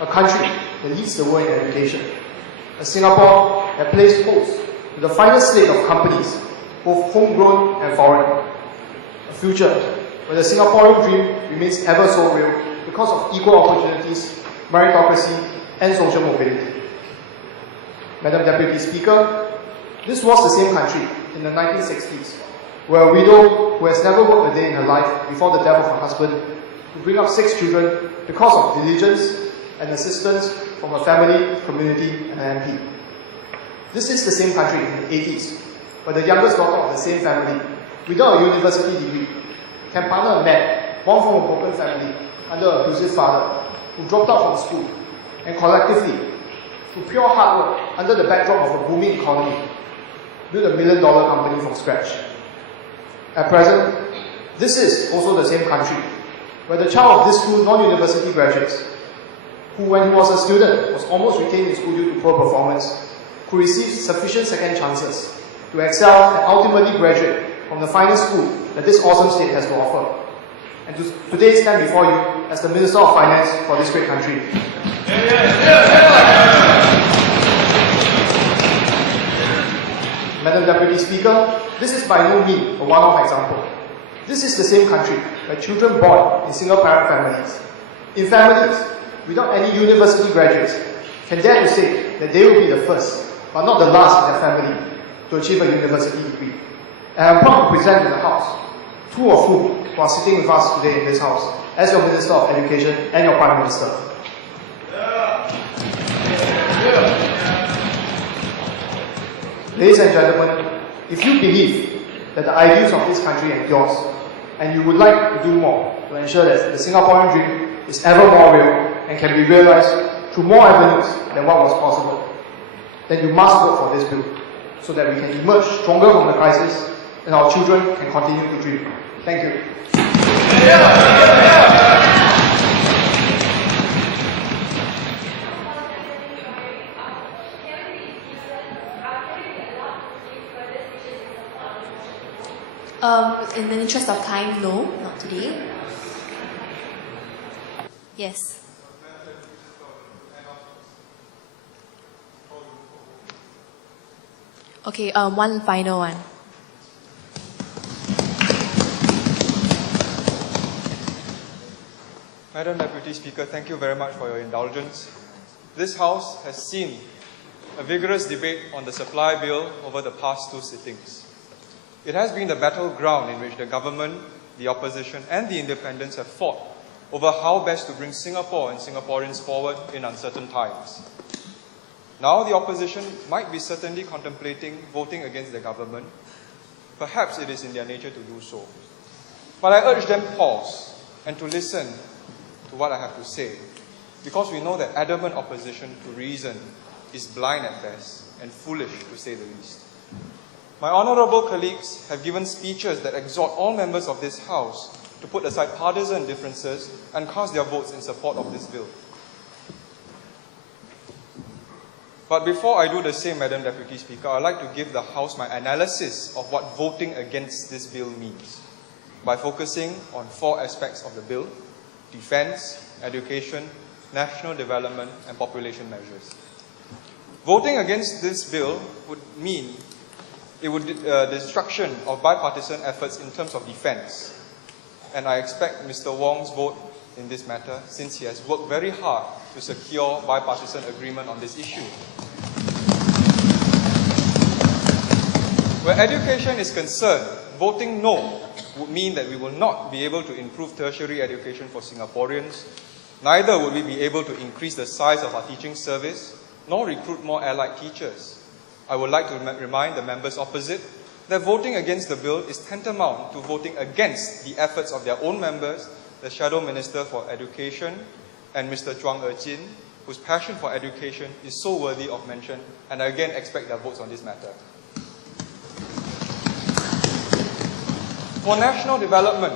A country that leads the world in education. A Singapore that plays host to the finest slate of companies, both homegrown and foreign. A future where the Singaporean dream remains ever so real because of equal opportunities, meritocracy, and social mobility. Madam Deputy Speaker, this was the same country in the 1960s, where a widow who has never worked a day in her life before the death of her husband would bring up 6 children because of diligence and assistance from her family, community, and an MP. This is the same country in the 80s, where the youngest daughter of the same family, without a university degree, can partner a man born from a broken family under an abusive father who dropped out from school, and collectively, through pure hard work under the backdrop of a booming economy, build $1 million company from scratch. At present, this is also the same country, where the child of these 2 non-university graduates, who when he was a student was almost retained in school due to poor performance, could receive sufficient second chances to excel and ultimately graduate from the finest school that this awesome state has to offer. And to today stand before you as the Minister of Finance for this great country. Madam Deputy Speaker, this is by no means a one-off example. This is the same country where children born in single-parent families, in families without any university graduates, can dare to say that they will be the first, but not the last in their family to achieve a university degree. And I'm proud to present to the House 2 of whom who are sitting with us today in this House as your Minister of Education and your Prime Minister. Ladies and gentlemen, if you believe that the ideals of this country endures, and you would like to do more to ensure that the Singaporean dream is ever more real and can be realized through more avenues than what was possible, then you must vote for this bill so that we can emerge stronger from the crisis and our children can continue to dream. Thank you. In the interest of time, no, not today. Yes. Okay, one final one. Madam Deputy Speaker, thank you very much for your indulgence. This House has seen a vigorous debate on the supply bill over the past 2 sittings. It has been the battleground in which the government, the opposition and the independents have fought over how best to bring Singapore and Singaporeans forward in uncertain times. Now the opposition might be certainly contemplating voting against the government. Perhaps it is in their nature to do so. But I urge them pause and to listen to what I have to say, because we know that adamant opposition to reason is blind at best and foolish to say the least. My honourable colleagues have given speeches that exhort all members of this House to put aside partisan differences and cast their votes in support of this bill. But before I do the same, Madam Deputy Speaker, I'd like to give the House my analysis of what voting against this bill means, by focusing on 4 aspects of the bill: defence, education, national development and population measures. Voting against this bill would mean the destruction of bipartisan efforts in terms of defence. And I expect Mr. Wong's vote in this matter, since he has worked very hard to secure bipartisan agreement on this issue. Where education is concerned, voting no would mean that we will not be able to improve tertiary education for Singaporeans, neither would we be able to increase the size of our teaching service, nor recruit more allied teachers. I would like to remind the members opposite that voting against the bill is tantamount to voting against the efforts of their own members, the Shadow Minister for Education, and Mr. Chuang Er-chin, whose passion for education is so worthy of mention, and I again expect their votes on this matter. For national development,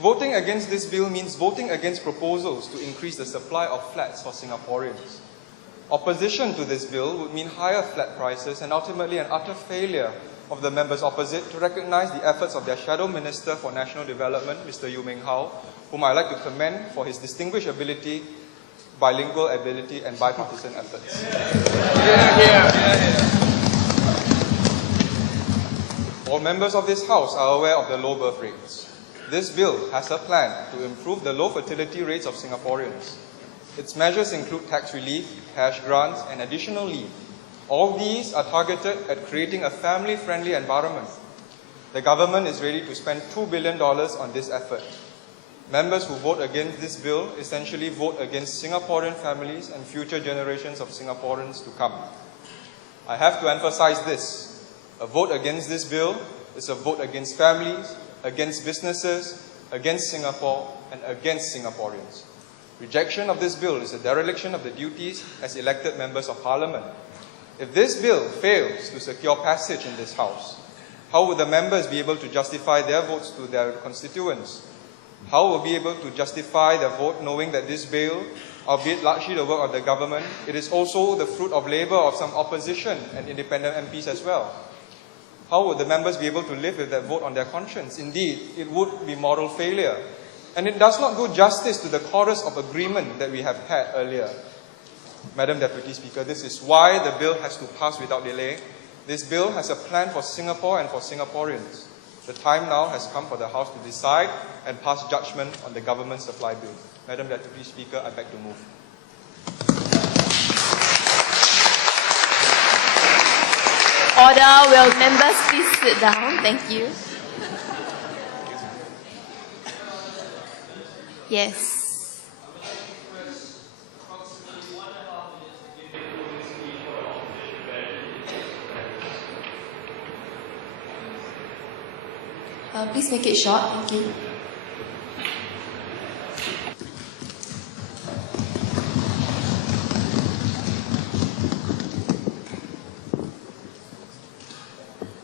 Voting against this bill means voting against proposals to increase the supply of flats for Singaporeans. Opposition to this bill would mean higher flat prices and ultimately an utter failure of the members opposite to recognize the efforts of their Shadow Minister for National Development, Mr. Yu Ming Hao, whom I like to commend for his distinguished ability, bilingual ability and bipartisan efforts. All members of this House are aware of the low birth rates. This bill has a plan to improve the low fertility rates of Singaporeans. Its measures include tax relief, cash grants, and additional leave. All these are targeted at creating a family-friendly environment. The government is ready to spend $2 billion on this effort. Members who vote against this bill essentially vote against Singaporean families and future generations of Singaporeans to come. I have to emphasize this. A vote against this bill is a vote against families, against businesses, against Singapore, and against Singaporeans. Rejection of this bill is a dereliction of the duties as elected members of Parliament. If this bill fails to secure passage in this House, how will the members be able to justify their votes to their constituents? How will be able to justify their vote knowing that this bill, albeit largely the work of the government, it is also the fruit of labour of some opposition and independent MPs as well? How would the members be able to live with that vote on their conscience? Indeed, it would be moral failure. And it does not do justice to the chorus of agreement that we have had earlier. Madam Deputy Speaker, this is why the bill has to pass without delay. This bill has a plan for Singapore and for Singaporeans. The time now has come for the House to decide and pass judgment on the government supply bill. Madam Deputy Speaker, I beg to move. Order. Will members please sit down? Thank you. Yes. Please make it short. Thank you.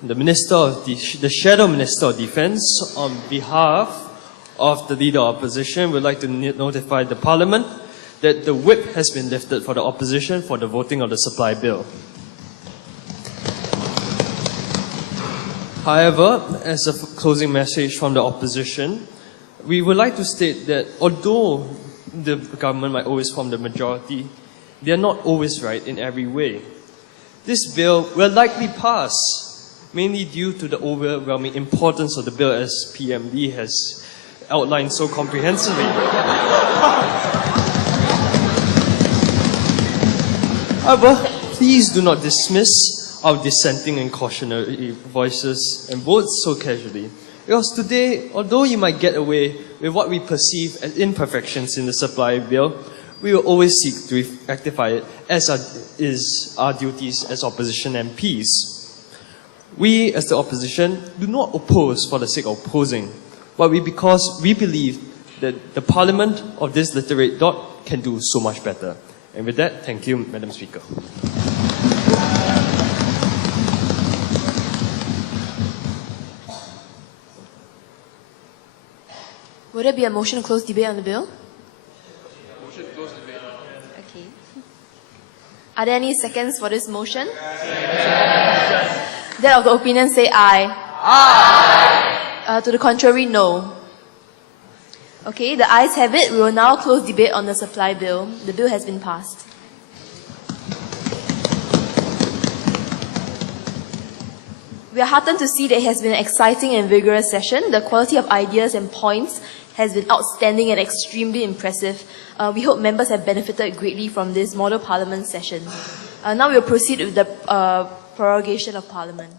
The Shadow Minister of Defence, on behalf of the Leader of Opposition, would like to notify the Parliament that the whip has been lifted for the Opposition for the voting of the supply bill. However, as a closing message from the Opposition, we would like to state that although the government might always form the majority, they are not always right in every way. This bill will likely pass, mainly due to the overwhelming importance of the bill, as PM Lee has outlined so comprehensively. However, please do not dismiss our dissenting and cautionary voices and votes so casually. Because today, although you might get away with what we perceive as imperfections in the supply bill, we will always seek to rectify it, as is our duties as opposition MPs. We, as the opposition, do not oppose for the sake of opposing, but because we believe that the Parliament of this literate dot can do so much better. And with that, thank you, Madam Speaker. Would there be a motion to close debate on the bill? Motion to close debate. Okay. Are there any seconds for this motion? That of the opinion say aye. Aye. To the contrary, no. Okay, the ayes have it. We will now close debate on the supply bill. The bill has been passed. We are heartened to see that it has been an exciting and vigorous session. The quality of ideas and points has been outstanding and extremely impressive. We hope members have benefited greatly from this model parliament session. Now we will proceed with the prorogation of parliament.